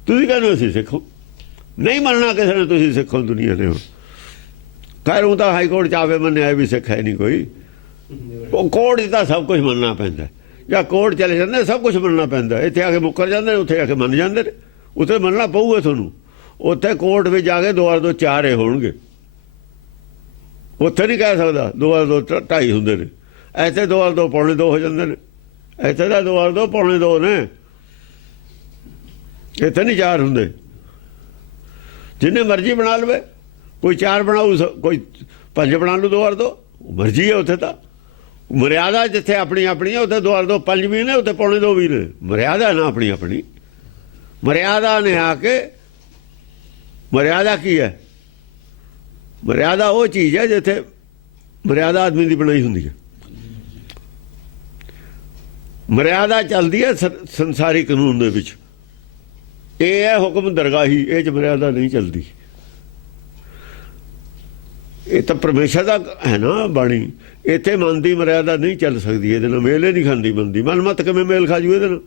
ਤੁਸੀਂ ਕਹਿੰਦੇ ਅਸੀਂ ਸਿੱਖੋ, ਨਹੀਂ ਮੰਨਣਾ ਕਿਸੇ ਨੇ ਤੁਸੀਂ ਸਿੱਖੋ ਦੁਨੀਆ ਨੇ। ਹੁਣ ਖੈਰ ਉਹ ਤਾਂ ਹਾਈ ਕੋਰਟ 'ਚ ਆਵੇ ਮੰਨਿਆ ਵੀ ਸਿੱਖ ਹੈ ਨਹੀਂ ਕੋਈ। ਉਹ ਕੋਰਟ 'ਚ ਤਾਂ ਸਭ ਕੁਝ ਮੰਨਣਾ ਪੈਂਦਾ, ਜਾਂ ਕੋਰਟ ਚਲੇ ਜਾਂਦੇ ਸਭ ਕੁਝ ਮੰਨਣਾ ਪੈਂਦਾ। ਇੱਥੇ ਆ ਕੇ ਮੁੱਕਰ ਜਾਂਦੇ ਨੇ, ਉੱਥੇ ਆ ਕੇ ਮੰਨ ਜਾਂਦੇ ਨੇ। ਉੱਥੇ ਮੰਨਣਾ ਪਊਗਾ ਤੁਹਾਨੂੰ। ਉੱਥੇ ਕੋਰਟ ਵਿੱਚ ਜਾ ਕੇ 2 4 ਹੋਣਗੇ। ਉੱਥੇ ਨਹੀਂ ਕਹਿ ਸਕਦਾ 2 2.5 ਹੁੰਦੇ ਨੇ। ਇੱਥੇ 2 2 ਪੌਣੇ 2 ਹੋ ਜਾਂਦੇ ਨੇ। ਇੱਥੇ ਤਾਂ 2 2 ਪੌਣੇ 2 ਨੇ, ਇੱਥੇ ਨਹੀਂ 4 ਹੁੰਦੇ। ਜਿੰਨੇ ਮਰਜ਼ੀ ਬਣਾ ਲਵੇ, ਕੋਈ 4 ਬਣਾਊ, ਕੋਈ 5 ਬਣਾ ਲੂ। 2 2 ਮਰਜ਼ੀ ਹੈ। ਉੱਥੇ ਤਾਂ ਮਰਿਆਦਾ ਜਿੱਥੇ ਆਪਣੀ ਆਪਣੀ ਹੈ, ਉੱਥੇ 2 2 5 ਵੀ ਨੇ, ਉੱਥੇ ਪੌਣੇ 2 ਵੀ ਨੇ। ਮਰਿਆਦਾ ਨਾ ਆਪਣੀ ਆਪਣੀ। ਮਰਿਆਦਾ ਨੇ ਆ ਕੇ, ਮਰਿਆਦਾ ਕੀ ਹੈ? ਮਰਿਆਦਾ ਉਹ ਚੀਜ਼ ਹੈ ਜਿੱਥੇ ਮਰਿਆਦਾ ਆਦਮੀ ਦੀ ਬਣਾਈ ਹੁੰਦੀ ਹੈ। ਮਰਿਆਦਾ ਚੱਲਦੀ ਹੈ ਸੰਸਾਰੀ ਕਾਨੂੰਨ ਦੇ ਵਿੱਚ। ਇਹ ਹੈ ਹੁਕਮ ਦਰਗਾਹੀ, ਇਹ 'ਚ ਮਰਿਆਦਾ ਨਹੀਂ ਚੱਲਦੀ। ਇਹ ਤਾਂ ਪਰਮੇਸ਼ਰ ਦਾ ਹੈ ਨਾ ਬਾਣੀ। ਇੱਥੇ ਮਨ ਦੀ ਮਰਿਆਦਾ ਨਹੀਂ ਚੱਲ ਸਕਦੀ, ਇਹਦੇ ਨਾਲ ਮੇਲ ਹੀ ਨਹੀਂ ਖਾਂਦੀ ਮਨ ਦੀ। ਮਨ ਮਤ ਕਿਵੇਂ ਮੇਲ ਖਾ ਜੂ ਇਹਦੇ ਨਾਲ?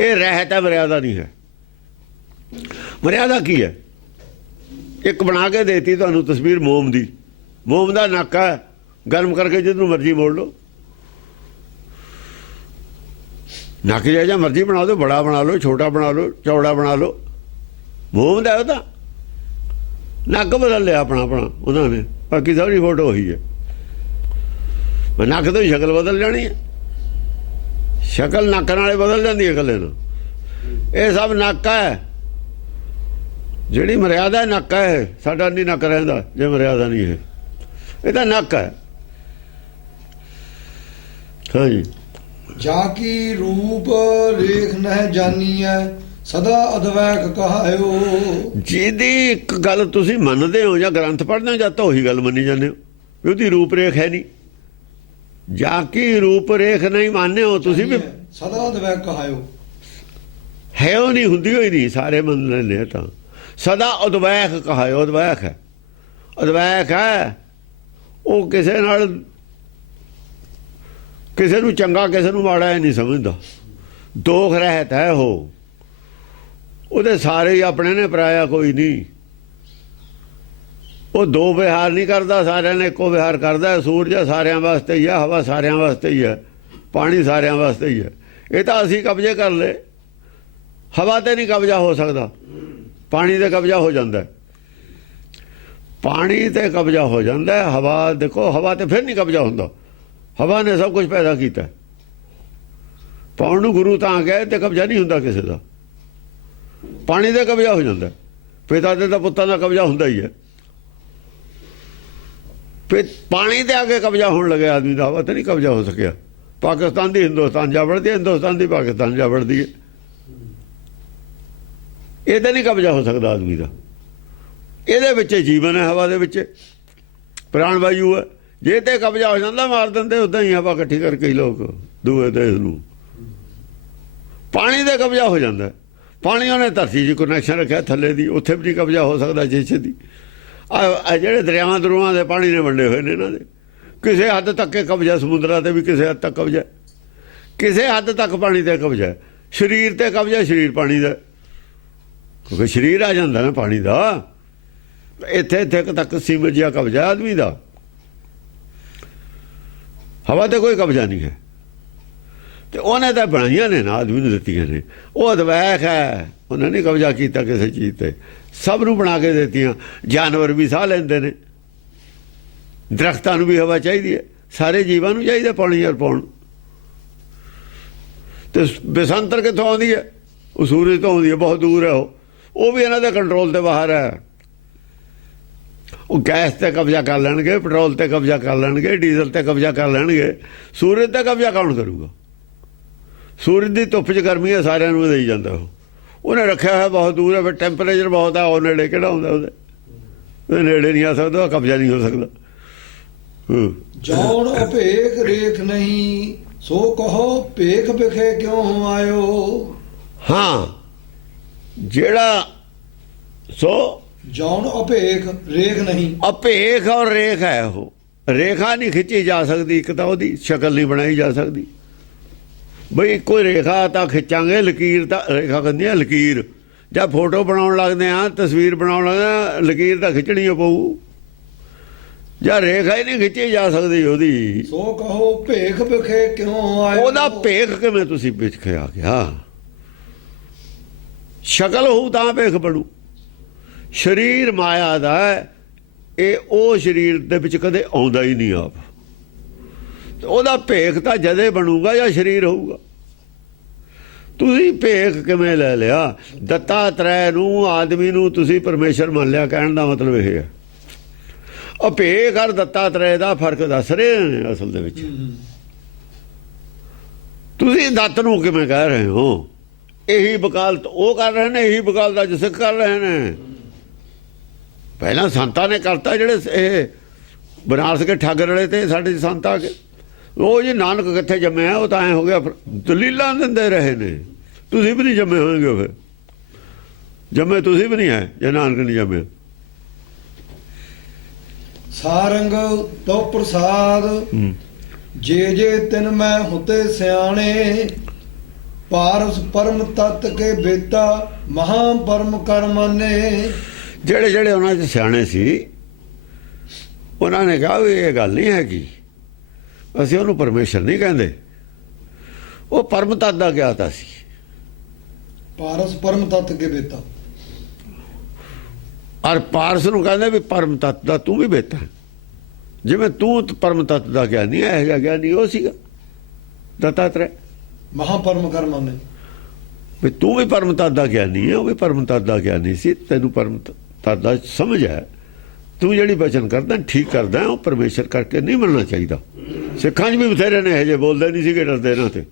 ਇਹ ਰਹਿਤ ਹੈ, ਮਰਿਆਦਾ ਨਹੀਂ ਹੈ। ਮਰਿਆਦਾ ਕੀ ਹੈ? ਇੱਕ ਬਣਾ ਕੇ ਦੇਤੀ ਤੁਹਾਨੂੰ ਤਸਵੀਰ ਮੋਮ ਦੀ। ਮੋਮ ਦਾ ਨੱਕ ਹੈ, ਗਰਮ ਕਰਕੇ ਜਿੱਧਰ ਨੂੰ ਮਰਜ਼ੀ ਮੋੜ ਲਓ। ਨੱਕ ਜਿਹਾ ਮਰਜ਼ੀ ਬਣਾ ਦਿਓ, ਬੜਾ ਬਣਾ ਲਓ, ਛੋਟਾ ਬਣਾ ਲਓ, ਚੌੜਾ ਬਣਾ ਲਓ। ਮੋਮ ਦਾ ਉਹਦਾ ਨੱਕ ਬਦਲ ਲਿਆ ਆਪਣਾ ਉਹਨਾਂ ਨੇ, ਬਾਕੀ ਸਾਰੀ ਫੋਟੋ ਉਹੀ ਹੈ। ਨੱਕ ਤੋਂ ਹੀ ਸ਼ਕਲ ਬਦਲ ਜਾਣੀ ਹੈ। ਸ਼ਕਲ ਨੱਕ ਨਾਲੇ ਬਦਲ ਜਾਂਦੀ ਹੈ ਇਕੱਲੇ ਨੂੰ। ਇਹ ਸਭ ਨੱਕ ਹੈ। ਜਿਹੜੀ ਮਰਿਆਦਾ ਨੱਕ ਹੈ, ਸਾਡਾ ਨਹੀਂ ਨੱਕ ਰਹਿੰਦਾ ਜੇ ਮਰਿਆਦਾ ਨਹੀਂ ਹੈ। ਇਹ ਤਾਂ ਨੱਕ ਹੈ। ਹਾਂਜੀ। ਜਾ ਕੀ ਰੂਪ ਰੇਖ ਨਹਿ ਜਾਨੀਐ ਸਦਾ ਅਦਵੈਕ ਕਹਾਇਓ। ਜਿਹਦੀ ਇੱਕ ਗੱਲ ਤੁਸੀਂ ਮੰਨਦੇ ਹੋ ਜਾਂ ਗ੍ਰੰਥ ਪੜ੍ਹਦੇ ਹੋ ਜਾਂ ਤਾਂ ਉਹੀ ਗੱਲ ਮੰਨੀ ਜਾਂਦੇ ਹੋ ਵੀ ਉਹਦੀ ਰੂਪ ਰੇਖ ਹੈ ਨਹੀਂ। ਜਾ ਕੀ ਰੂਪ ਰੇਖ ਨਹੀਂ ਮੰਨਦੇ ਹੋ ਤੁਸੀਂ ਵੀ ਸਦਾ ਅਦਵੈਕ ਕਹਾਇਓ। ਹੈ ਉਹ ਨਹੀਂ, ਹੁੰਦੀ ਹੋਈ ਨਹੀਂ। ਸਾਰੇ ਮੰਨ ਲੈਂਦੇ ਤਾਂ ਸਦਾ ਅਦਵੈਕ ਕਹਾਇਓ। ਅਦਵੈਕ ਹੈ, ਅਦਵੈਕ ਹੈ। ਉਹ ਕਿਸੇ ਨਾਲ ਕਿਸੇ ਨੂੰ ਚੰਗਾ ਕਿਸੇ ਨੂੰ ਮਾੜਾ ਨਹੀਂ ਸਮਝਦਾ। ਦੋਖ ਰਹਿਤ ਹੈ ਉਹ। ਉਹਦੇ ਸਾਰੇ ਹੀ ਆਪਣੇ ਨੇ, ਪਰਾਇਆ ਕੋਈ ਨਹੀਂ। ਉਹ ਦੋ ਵਿਹਾਰ ਨਹੀਂ ਕਰਦਾ, ਸਾਰਿਆਂ ਨੇ ਇੱਕੋ ਵਿਹਾਰ ਕਰਦਾ। ਸੂਰਜ ਸਾਰਿਆਂ ਵਾਸਤੇ ਹੀ ਹੈ, ਹਵਾ ਸਾਰਿਆਂ ਵਾਸਤੇ ਹੀ ਹੈ, ਪਾਣੀ ਸਾਰਿਆਂ ਵਾਸਤੇ ਹੀ ਹੈ। ਇਹ ਤਾਂ ਅਸੀਂ ਕਬਜ਼ੇ ਕਰ ਲਏ। ਹਵਾ ਤੇ ਨਹੀਂ ਕਬਜ਼ਾ ਹੋ ਸਕਦਾ, ਪਾਣੀ ਤੇ ਕਬਜ਼ਾ ਹੋ ਜਾਂਦਾ। ਪਾਣੀ ਤੇ ਕਬਜ਼ਾ ਹੋ ਜਾਂਦਾ। ਹਵਾ ਦੇਖੋ, ਹਵਾ ਤੇ ਫਿਰ ਨਹੀਂ ਕਬਜ਼ਾ ਹੁੰਦਾ। ਹਵਾ ਨੇ ਸਭ ਕੁਝ ਪੈਦਾ ਕੀਤਾ। ਪਾਉਣ ਨੂੰ ਗੁਰੂ ਤਾਂ ਗਏ ਤੇ ਕਬਜ਼ਾ ਨਹੀਂ ਹੁੰਦਾ ਕਿਸੇ ਦਾ। ਪਾਣੀ ਦਾ ਕਬਜ਼ਾ ਹੋ ਜਾਂਦਾ। ਪਿਤਾ ਦੇ ਤਾਂ ਪੁੱਤਾਂ ਦਾ ਕਬਜ਼ਾ ਹੁੰਦਾ ਹੀ ਹੈ। ਫਿਰ ਪਾਣੀ ਤੇ ਆ ਕੇ ਕਬਜ਼ਾ ਹੋਣ ਲੱਗਿਆ ਆਦਮੀ ਦਾ। ਹਵਾ ਤੇ ਨਹੀਂ ਕਬਜ਼ਾ ਹੋ ਸਕਿਆ। ਪਾਕਿਸਤਾਨ ਦੀ ਹਿੰਦੁਸਤਾਨ ਜਾ ਵੜਦੀ ਹੈ, ਹਿੰਦੁਸਤਾਨ ਦੀ ਪਾਕਿਸਤਾਨ ਜਾ ਵੜਦੀ ਹੈ। ਇਹ ਤਾਂ ਨਹੀਂ ਕਬਜ਼ਾ ਹੋ ਸਕਦਾ ਆਦਮੀ ਦਾ। ਇਹਦੇ ਵਿੱਚ ਜੀਵਨ ਹੈ, ਹਵਾ ਦੇ ਵਿੱਚ ਪ੍ਰਾਣ ਵਾਯੂ ਹੈ। ਜੇ ਤੇ ਕਬਜ਼ਾ ਹੋ ਜਾਂਦਾ ਮਾਰ ਦਿੰਦੇ। ਉਦਾਂ ਹੀ ਹਵਾ ਇਕੱਠੀ ਕਰਕੇ ਹੀ ਲੋਕ ਦੂਏ ਦੇਸ਼ ਨੂੰ। ਪਾਣੀ ਦਾ ਕਬਜ਼ਾ ਹੋ ਜਾਂਦਾ। ਪਾਣੀ ਉਹਨੇ ਧਰਤੀ 'ਚ ਕਨੈਕਸ਼ਨ ਰੱਖਿਆ ਥੱਲੇ ਦੀ, ਉੱਥੇ ਵੀ ਨਹੀਂ ਕਬਜ਼ਾ ਹੋ ਸਕਦਾ ਛੇਤੀ ਦੀ। ਆ ਜਿਹੜੇ ਦਰਿਆਵਾਂ ਦਰੂਆਂ ਦੇ ਪਾਣੀ ਨੇ ਵੰਡੇ ਹੋਏ ਨੇ ਇਹਨਾਂ ਦੇ, ਕਿਸੇ ਹੱਦ ਤੱਕ ਇਹ ਕਬਜ਼ਾ ਸਮੁੰਦਰਾਂ ਤੇ ਵੀ, ਕਿਸੇ ਹੱਦ ਤੱਕ ਕਬਜ਼ਾ, ਕਿਸੇ ਹੱਦ ਤੱਕ ਪਾਣੀ ਤੇ ਕਬਜ਼ਾ। ਸਰੀਰ ਤੇ ਕਬਜ਼ਾ ਸਰੀਰ ਪਾਣੀ ਦਾ, ਕਿਉਂਕਿ ਸਰੀਰ ਆ ਜਾਂਦਾ ਨਾ ਪਾਣੀ ਦਾ। ਇੱਥੇ ਤੱਕ ਸੀਮਤ ਜਿਹਾ ਕਬਜ਼ਾ ਆਦਮੀ ਦਾ। ਹਵਾ ਤੇ ਕੋਈ ਕਬਜ਼ਾ ਨਹੀਂ ਹੈ। ਤੇ ਉਹਨੇ ਤਾਂ ਬਣਾਈਆਂ ਨੇ ਨਾ, ਆਦਮੀ ਨੂੰ ਦਿੱਤੀਆਂ ਨੇ। ਉਹ ਅਦਵੈਕ ਹੈ, ਉਹਨੇ ਨਹੀਂ ਕਬਜ਼ਾ ਕੀਤਾ ਕਿਸੇ ਚੀਜ਼ ਤੇ। ਸਭ ਨੂੰ ਬਣਾ ਕੇ ਦਿੱਤੀਆਂ। ਜਾਨਵਰ ਵੀ ਸਾਹ ਲੈਂਦੇ ਨੇ, ਦਰਖਤਾਂ ਨੂੰ ਵੀ ਹਵਾ ਚਾਹੀਦੀ ਹੈ, ਸਾਰੇ ਜੀਵਾਂ ਨੂੰ ਚਾਹੀਦਾ ਪਾਣੀ ਯਾਰ ਪਾਉਣ। ਤੇ ਬਸੰਤਰ ਕਿੱਥੋਂ ਆਉਂਦੀ ਹੈ? ਉਹ ਸੂਰਜ ਤੋਂ ਆਉਂਦੀ ਹੈ, ਬਹੁਤ ਦੂਰ ਹੈ ਉਹ ਵੀ ਇਹਨਾਂ ਦੇ ਕੰਟਰੋਲ ਤੇ ਬਾਹਰ ਹੈ। ਉਹ ਗੈਸ ਤੇ ਕਬਜ਼ਾ ਕਰ ਲੈਣਗੇ, ਪੈਟਰੋਲ ਤੇ ਕਬਜ਼ਾ ਕਰ ਲੈਣਗੇ, ਡੀਜ਼ਲ ਤੇ ਕਬਜ਼ਾ ਕਰ ਲੈਣਗੇ। ਸੂਰਜ ਤੇ ਕਬਜ਼ਾ ਕੌਣ ਕਰੂਗਾ? ਸੂਰਜ ਦੀ ਧੁੱਪ 'ਚ ਗਰਮੀ ਹੈ, ਸਾਰਿਆਂ ਨੂੰ ਦੇਈ ਜਾਂਦਾ। ਉਹਨੇ ਰੱਖਿਆ ਹੋਇਆ ਬਹੁਤ ਦੂਰ ਹੈ, ਫਿਰ ਟੈਂਪਰੇਚਰ ਬਹੁਤ ਆ। ਉਹ ਨੇੜੇ ਕਿਹੜਾ ਹੁੰਦਾ? ਉਹਦੇ ਨੇੜੇ ਨਹੀਂ ਆ ਸਕਦਾ, ਕਬਜ਼ਾ ਨਹੀਂ ਹੋ ਸਕਦਾ। ਜੌਣ ਅਭੇਖ ਰੇਖ ਨਹੀਂ ਸੋ ਕਹੋ ਭੇਖ ਵਿਖੇ ਕਿਉਂ ਆਇਓ। ਹਾਂ, ਜਿਹੜਾ ਸੋ ਜੌਣ ਅਭੇਖ ਰੇਖ ਨਹੀਂ। ਅਭੇਖ ਔਰ ਰੇਖ ਹੈ। ਉਹ ਰੇਖਾ ਨਹੀਂ ਖਿੱਚੀ ਜਾ ਸਕਦੀ। ਇੱਕ ਤਾਂ ਉਹਦੀ ਸ਼ਕਲ ਨਹੀਂ ਬਣਾਈ ਜਾ ਸਕਦੀ। ਬਈ ਕੋਈ ਰੇਖਾ ਤਾਂ ਖਿੱਚਾਂਗੇ, ਲਕੀਰ ਤਾਂ ਰੇਖਾ ਕਹਿੰਦੀ ਆ। ਲਕੀਰ ਜਾਂ ਫੋਟੋ ਬਣਾਉਣ ਲੱਗਦੇ ਆ, ਤਸਵੀਰ ਬਣਾਉਣ ਲੱਗਦੇ ਆ, ਲਕੀਰ ਤਾਂ ਖਿੱਚਣੀ ਪਊ। ਜਾਂ ਰੇਖਾ ਹੀ ਨਹੀਂ ਖਿੱਚੀ ਜਾ ਸਕਦੀ ਉਹਦੀ। ਸੋ ਕਹੋ ਭੇਖ ਵਿਖੇ ਕਿਉਂ ਆਏ। ਉਹਦਾ ਭੇਖ ਕਿਵੇਂ ਤੁਸੀਂ ਵਿਖੇ ਆ ਗਿਆ? ਸ਼ਕਲ ਹੋਊ ਤਾਂ ਭੇਖ ਬਣੂ। ਸਰੀਰ ਮਾਇਆ ਦਾ ਹੈ, ਇਹ ਉਹ ਸਰੀਰ ਦੇ ਵਿੱਚ ਕਦੇ ਆਉਂਦਾ ਹੀ ਨਹੀਂ ਆਪ। ਉਹਦਾ ਭੇਖ ਤਾਂ ਜਦੇ ਬਣੂਗਾ ਜਾਂ ਸਰੀਰ ਹੋਊਗਾ। ਤੁਸੀਂ ਭੇਖ ਕਿਵੇਂ ਲੈ ਲਿਆ? ਦੱਤਾਤਰੈ ਨੂੰ, ਆਦਮੀ ਨੂੰ ਤੁਸੀਂ ਪਰਮੇਸ਼ਰ ਮੰਨ ਲਿਆ। ਕਹਿਣ ਦਾ ਮਤਲਬ ਇਹ ਹੈ। ਅਭੇਖ ਔਰ ਦੱਤਾਤਰੈ ਦਾ ਫਰਕ ਦੱਸ ਰਹੇ ਨੇ ਅਸਲ ਦੇ ਵਿੱਚ। ਤੁਸੀਂ ਦੱਤ ਨੂੰ ਕਿਵੇਂ ਕਹਿ ਰਹੇ ਹੋ? ਇਹੀ ਵਕਾਲਤ ਉਹ ਕਰ ਰਹੇ ਨੇ, ਇਹੀ ਵਕਾਲਤ ਅੱਜ ਸਿੱਖ ਕਰ ਰਹੇ ਨੇ। ਪਹਿਲਾਂ ਸੰਤਾਂ ਨੇ ਕਰਤਾ, ਜਿਹੜੇ ਇਹ ਬਨਾਰਸ ਕੇ ਠੱਗ ਰਲੇ ਤੇ ਸਾਡੇ ਸੰਤ ਆ ਕੇ। ਉਹ ਜੀ ਨਾਨਕ ਕਿੱਥੇ ਜੰਮਿਆ? ਉਹ ਤਾਂ ਐਂ ਹੋ ਗਿਆ। ਦਲੀਲਾਂ ਦਿੰਦੇ ਰਹੇ ਨੇ। ਤੁਸੀਂ ਵੀ ਨਹੀਂ ਜੰਮੇ ਹੋਣਗੇ, ਫਿਰ ਜੰਮੇ ਤੁਸੀਂ ਵੀ ਨਹੀਂ ਹੈ ਜੇ ਨਾਨਕ ਨਹੀਂ ਜੰਮਿਆ। ਸਾਰੰਗ ਤੋ ਪ੍ਰਸਾਦ ਜੇ ਜੇ ਤਿਨ ਮੈਂ ਹੁਤੇ ਸਿਆਣੇ ਪਾਰਸ ਪਰਮ ਤਤ ਕੇ ਬੇਤਾ ਮਹਾ ਪਰਮ ਕਰਮਾਨੇ। ਜਿਹੜੇ ਜਿਹੜੇ ਉਹਨਾਂ 'ਚ ਸਿਆਣੇ ਸੀ ਉਹਨਾਂ ਨੇ ਕਿਹਾ ਵੀ ਇਹ ਗੱਲ ਨਹੀਂ ਹੈਗੀ, ਅਸੀਂ ਉਹਨੂੰ ਪਰਮੇਸ਼ਰ ਨਹੀਂ ਕਹਿੰਦੇ, ਉਹ ਪਰਮ ਤਤ ਦਾ ਗਿਆਤਾ ਸੀ। ਪਾਰਸ ਪਰਮ ਤਤ ਕੇ ਬੇਤਾ, ਔਰ ਪਾਰਸ ਨੂੰ ਕਹਿੰਦੇ ਵੀ ਪਰਮ ਤਤ ਦਾ ਤੂੰ ਵੀ ਬੇਤਾ, ਜਿਵੇਂ ਤੂੰ ਪਰਮ ਤਤ ਦਾ ਗਿਆਨੀ ਹੈ, ਇਹ ਗਿਆਨੀ ਉਹ ਸੀਗਾ ਦੱਤਾਤਰੇय। ਮਹਾ ਪਰਮ ਕਰਮਾਨੇ, ਵੀ ਤੂੰ ਵੀ ਪਰਮ ਤਤ ਦਾ ਗਿਆਨੀ ਹੈ, ਉਹ ਵੀ ਪਰਮ ਤਤ ਦਾ ਗਿਆਨੀ ਸੀ। ਤੈਨੂੰ ਪਰਮ ਤਤ ਦਾ ਸਮਝ ਹੈ, ਤੂੰ ਜਿਹੜੀ ਬਚਨ ਕਰਦਾ ਠੀਕ ਕਰਦਾ, ਉਹ ਪਰਮੇਸ਼ਰ ਕਰਕੇ ਨਹੀਂ ਮੰਨਣਾ ਚਾਹੀਦਾ। ਸਿੱਖਾਂ 'ਚ ਵੀ ਬਥੇਰੇ ਨੇ ਇਹ ਜੇ ਬੋਲਦੇ ਨਹੀਂ ਸੀਗੇ, ਡਰਦੇ ਇਹਨਾਂ ਤੇ,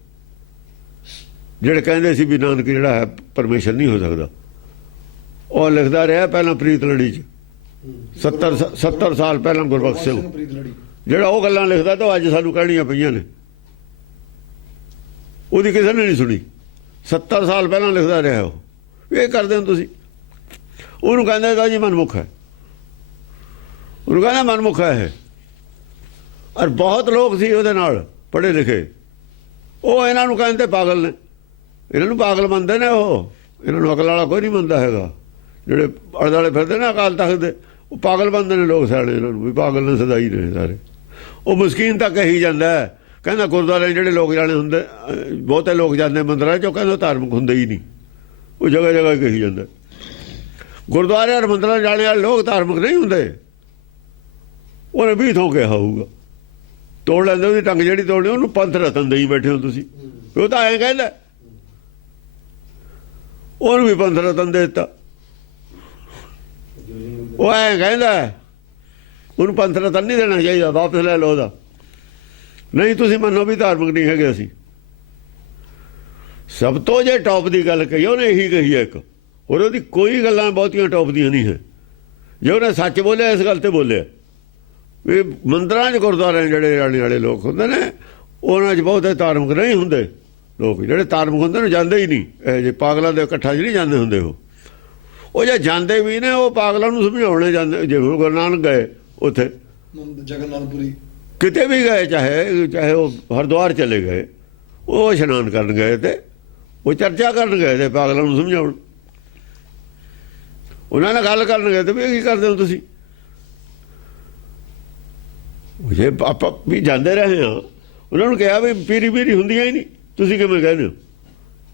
ਜਿਹੜੇ ਕਹਿੰਦੇ ਸੀ ਵੀ ਨਾਨਕ ਜਿਹੜਾ ਹੈ ਪਰਮੇਸ਼ਰ ਨਹੀਂ ਹੋ ਸਕਦਾ। ਉਹ ਲਿਖਦਾ ਰਿਹਾ ਪਹਿਲਾਂ ਪ੍ਰੀਤ ਲੜੀ 'ਚ 70 ਸਾਲ ਪਹਿਲਾਂ ਗੁਰਬਖਸ਼ ਸਿੰਘ, ਜਿਹੜਾ ਉਹ ਗੱਲਾਂ ਲਿਖਦਾ ਤਾਂ ਅੱਜ ਸਾਨੂੰ ਕਹਿਣੀਆਂ ਪਈਆਂ ਨੇ, ਉਹਦੀ ਕਿਸੇ ਨੇ ਨਹੀਂ ਸੁਣੀ। 70 ਸਾਲ ਪਹਿਲਾਂ ਲਿਖਦਾ ਰਿਹਾ ਉਹ। ਇਹ ਕਰਦੇ ਹੋ ਤੁਸੀਂ, ਉਹਨੂੰ ਕਹਿੰਦੇ ਤਾਂ ਜੀ ਮਨਮੁਖ ਹੈ, ਉਹਨੂੰ ਕਹਿੰਦਾ ਮਨਮੁਖ ਹੈ ਇਹ। ਔਰ ਬਹੁਤ ਲੋਕ ਸੀ ਉਹਦੇ ਨਾਲ ਪੜ੍ਹੇ ਲਿਖੇ, ਉਹ ਇਹਨਾਂ ਨੂੰ ਕਹਿੰਦੇ ਪਾਗਲ ਨੇ, ਇਹਨਾਂ ਨੂੰ ਪਾਗਲ ਮੰਨਦੇ ਨੇ, ਉਹ ਇਹਨਾਂ ਨੂੰ ਅਕਲ ਵਾਲਾ ਕੋਈ ਨਹੀਂ ਮੰਨਦਾ ਹੈਗਾ। ਜਿਹੜੇ ਆਲੇ ਦੁਆਲੇ ਫਿਰਦੇ ਨੇ ਅਕਾਲ ਤਖਤ ਦੇ, ਉਹ ਪਾਗਲ ਬੰਦੇ ਨੇ ਲੋਕ ਸਾਡੇ, ਇਹਨਾਂ ਨੂੰ ਵੀ ਪਾਗਲ ਨੇ ਸਦਾਈ ਨੇ ਸਾਰੇ। ਉਹ ਮਸਕੀਨ ਤਾਂ ਕਹੀ ਜਾਂਦਾ, ਕਹਿੰਦਾ ਗੁਰਦੁਆਰੇ ਜਿਹੜੇ ਲੋਕ ਜਾਣੇ ਹੁੰਦੇ, ਬਹੁਤੇ ਲੋਕ ਜਾਂਦੇ ਮੰਦਰਾਂ 'ਚ, ਉਹ ਕਹਿੰਦਾ ਧਾਰਮਿਕ ਹੁੰਦੇ ਹੀ ਨਹੀਂ, ਉਹ ਜਗ੍ਹਾ ਜਗ੍ਹਾ ਕਹੀ ਜਾਂਦਾ। ਗੁਰਦੁਆਰੇ ਔਰ ਮੰਦਰਾਂ ਜਾਣੇ ਵਾਲੇ ਲੋਕ ਧਾਰਮਿਕ ਨਹੀਂ ਹੁੰਦੇ। ਉਹਨੇ ਵੀ ਥੋਂ ਕਿਹਾ ਹੋਊਗਾ, ਤੋੜ ਲੈਂਦੇ ਉਹਦੀ ਟੰਗ ਜਿਹੜੀ ਤੋੜਨੀ, ਉਹਨੂੰ ਪੰਥ ਰਤਨ ਦੇਈ ਬੈਠੇ ਹੋ ਤੁਸੀਂ। ਉਹ ਤਾਂ ਐਂ ਕਹਿੰਦਾ, ਉਹਨੂੰ ਵੀ ਪੰਥ ਰਤਨ ਦੇ ਦਿੱਤਾ। ਉਹ ਐਂ ਕਹਿੰਦਾ ਉਹਨੂੰ ਪੰਥ ਰਤਨ ਨਹੀਂ ਦੇਣਾ ਚਾਹੀਦਾ, ਵਾਪਸ ਲੈ ਲਓ ਉਹਦਾ, ਨਹੀਂ ਤੁਸੀਂ ਮੰਨੋ ਵੀ ਧਾਰਮਿਕ ਨਹੀਂ ਹੈਗੇ ਅਸੀਂ। ਸਭ ਤੋਂ ਜੇ ਟੌਪ ਦੀ ਗੱਲ ਕਹੀ ਉਹਨੇ ਇਹੀ ਕਹੀ ਹੈ ਇੱਕ, ਔਰ ਉਹਦੀ ਕੋਈ ਗੱਲਾਂ ਬਹੁਤੀਆਂ ਟੌਪ ਦੀਆਂ ਨਹੀਂ ਹੈ। ਜੇ ਉਹਨੇ ਸੱਚ ਬੋਲਿਆ ਇਸ ਗੱਲ ਤੇ ਬੋਲਿਆ ਵੀ ਮੰਦਰਾਂ 'ਚ ਗੁਰਦੁਆਰਿਆਂ ਜਿਹੜੇ ਜਾਣੇ ਵਾਲੇ ਲੋਕ ਹੁੰਦੇ ਨੇ, ਉਹਨਾਂ 'ਚ ਬਹੁਤੇ ਧਾਰਮਿਕ ਨਹੀਂ ਹੁੰਦੇ ਲੋਕ। ਜਿਹੜੇ ਧਾਰਮਿਕ ਹੁੰਦੇ ਨੇ ਜਾਂਦੇ ਹੀ ਨਹੀਂ, ਇਹ ਜੇ ਪਾਗਲਾਂ ਦੇ ਇਕੱਠਾ 'ਚ ਨਹੀਂ ਜਾਂਦੇ ਹੁੰਦੇ। ਉਹ ਜੇ ਜਾਂਦੇ ਵੀ ਨੇ, ਉਹ ਪਾਗਲਾਂ ਨੂੰ ਸਮਝਾਉਣੇ ਜਾਂਦੇ। ਜੇ ਗੁਰੂ ਨਾਨਕ ਗਏ ਉੱਥੇ ਜਗਨਨਾਥਪੁਰੀ ਕਿਤੇ ਵੀ ਗਏ, ਚਾਹੇ ਉਹ ਹਰਿਦੁਆਰ ਚਲੇ ਗਏ, ਉਹ ਇਸ਼ਨਾਨ ਕਰਨ ਗਏ ਤੇ ਉਹ ਚਰਚਾ ਕਰਨ ਗਏ ਤੇ ਪਾਗਲਾਂ ਨੂੰ ਸਮਝਾਉਣ, ਉਹਨਾਂ ਨਾਲ ਗੱਲ ਕਰਨ ਗਏ ਤੇ ਵੀ ਕੀ ਕਰਦੇ ਹੋ ਤੁਸੀਂ। ਜੇ ਆਪਾਂ ਵੀ ਜਾਂਦੇ ਰਹੇ ਹਾਂ, ਉਹਨਾਂ ਨੂੰ ਕਿਹਾ ਵੀ ਪੀਰੀ ਹੁੰਦੀਆਂ ਹੀ ਨਹੀਂ, ਤੁਸੀਂ ਕਿਵੇਂ ਕਹਿੰਦੇ ਹੋ।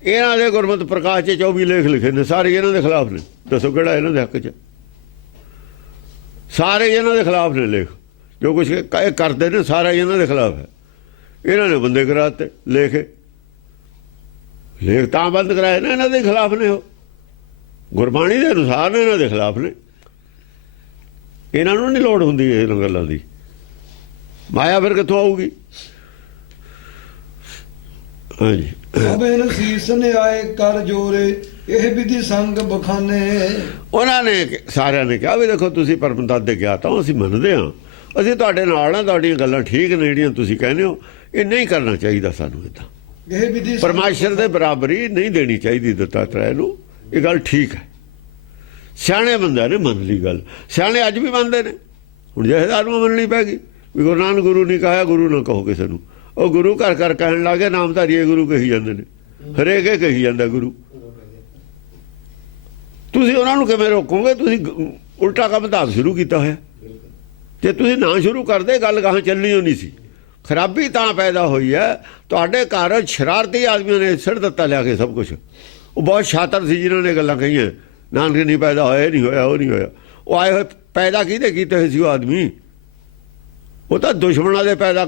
ਇਹਨਾਂ ਦੇ ਗੁਰਮਤਿ ਪ੍ਰਕਾਸ਼ 'ਚ 24 ਲੇਖ ਲਿਖੇ ਨੇ, ਸਾਰੇ ਇਹਨਾਂ ਦੇ ਖਿਲਾਫ ਨੇ। ਦੱਸੋ ਕਿਹੜਾ ਇਹਨਾਂ ਦੇ ਹੱਕ 'ਚ? ਸਾਰੇ ਇਹਨਾਂ ਦੇ ਖਿਲਾਫ ਨੇ ਲੇਖ, ਜੋ ਕੁਛ ਇਹ ਕਰਦੇ ਨੇ ਸਾਰਾ ਇਹਨਾਂ ਦੇ ਖਿਲਾਫ ਹੈ। ਇਹਨਾਂ ਨੇ ਬੰਦੇ ਕਰਾਤੇ ਲੇਖ ਤਾਂ ਬੰਦ ਕਰਾਏ ਨਾ, ਇਹਨਾਂ ਦੇ ਖਿਲਾਫ ਨੇ। ਉਹ ਗੁਰਬਾਣੀ ਦੇ ਅਨੁਸਾਰ ਨੇ, ਇਹਨਾਂ ਦੇ ਖਿਲਾਫ ਨੇ। ਇਹਨਾਂ ਨੂੰ ਨਹੀਂ ਲੋੜ ਹੁੰਦੀ ਇਹਨਾਂ ਗੱਲਾਂ ਦੀ। ਮਾਇਆ ਫਿਰ ਕਿੱਥੋਂ ਆਊਗੀ? ਹਾਂਜੀ, ਅਬੇ ਸੀਸ ਨੇ ਆਏ ਕਰ ਜੋਰੇ ਇਹ ਵਿਧੀ ਸੰਗ ਬਖਾਨੇ। ਉਹਨਾਂ ਨੇ ਸਾਰਿਆਂ ਨੇ ਕਿਹਾ ਵੀ ਦੇਖੋ ਤੁਸੀਂ ਪਰਮ ਤਤ ਦੇ ਗਿਆਤਾ ਹੋ, ਅਸੀਂ ਮੰਨਦੇ ਹਾਂ, ਅਸੀਂ ਤੁਹਾਡੇ ਨਾਲ ਆ, ਤੁਹਾਡੀਆਂ ਗੱਲਾਂ ਠੀਕ ਨੇ ਜਿਹੜੀਆਂ ਤੁਸੀਂ ਕਹਿੰਦੇ ਹੋ, ਇਹ ਨਹੀਂ ਕਰਨਾ ਚਾਹੀਦਾ ਸਾਨੂੰ। ਇੱਦਾਂ ਇਹ ਵਿਧੀ ਪਰਮਾਸ਼ਰ ਦੇ ਬਰਾਬਰੀ ਨਹੀਂ ਦੇਣੀ ਚਾਹੀਦੀ ਦੱਤਾਤਰੇय ਨੂੰ। ਇਹ ਗੱਲ ਠੀਕ ਹੈ, ਸਿਆਣੇ ਬੰਦਿਆਂ ਨੇ ਮੰਨ ਲਈ ਗੱਲ। ਸਿਆਣੇ ਅੱਜ ਵੀ ਮੰਨਦੇ ਨੇ। ਹੁਣ ਜਥੇਦਾਰ ਨੂੰ ਮੰਨਣੀ ਪੈ ਗਈ ਵੀ ਗੁਰੂ ਨਾਨਕ ਗੁਰੂ ਨਹੀਂ ਕਹਾਇਆ, ਗੁਰੂ ਨਾ ਕਹੋ ਕਿਸੇ ਨੂੰ। ਉਹ ਗੁਰੂ ਘਰ ਘਰ ਕਹਿਣ ਲੱਗੇ, ਨਾਮਧਾਰੀਏ ਗੁਰੂ ਕਹੀ ਜਾਂਦੇ ਨੇ, ਹਰੇਕ ਇਹ ਕਹੀ ਜਾਂਦਾ ਗੁਰੂ। ਤੁਸੀਂ ਉਹਨਾਂ ਨੂੰ ਕਿਵੇਂ ਰੋਕੋਗੇ? ਤੁਸੀਂ ਉਲਟਾ ਕੰਮ ਤਾਂ ਸ਼ੁਰੂ ਕੀਤਾ ਹੋਇਆ। ਜੇ ਤੁਸੀਂ ਨਾ ਸ਼ੁਰੂ ਕਰਦੇ, ਗੱਲ ਗਾਹਾਂ ਚੱਲਣੀ ਹੋ ਨਹੀਂ ਸੀ। ਖਰਾਬੀ ਤਾਂ ਪੈਦਾ ਹੋਈ ਹੈ, ਤੁਹਾਡੇ ਘਰ ਸ਼ਰਾਰਤੀ ਆਦਮੀਆਂ ਨੇ ਸਿਰ ਦਿੱਤਾ ਲਿਆ ਕੇ ਸਭ ਕੁਛ। ਉਹ ਬਹੁਤ ਸ਼ਾਤਰ ਸੀ ਜਿਨ੍ਹਾਂ ਨੇ ਗੱਲਾਂ ਕਹੀਆਂ, ਨਾਨਕ ਨਹੀਂ ਪੈਦਾ ਹੋਇਆ, ਇਹ ਨਹੀਂ ਹੋਇਆ, ਉਹ ਨਹੀਂ ਹੋਇਆ। ਉਹ ਆਏ ਹੋਏ ਪੈਦਾ ਕਿਹਦੇ ਕੀਤੇ ਹੋਏ ਸੀ ਉਹ ਆਦਮੀ? ਉਹ ਤਾਂ ਦੁਸ਼ਮਣਾਂ ਦੇ ਪੈਦਾ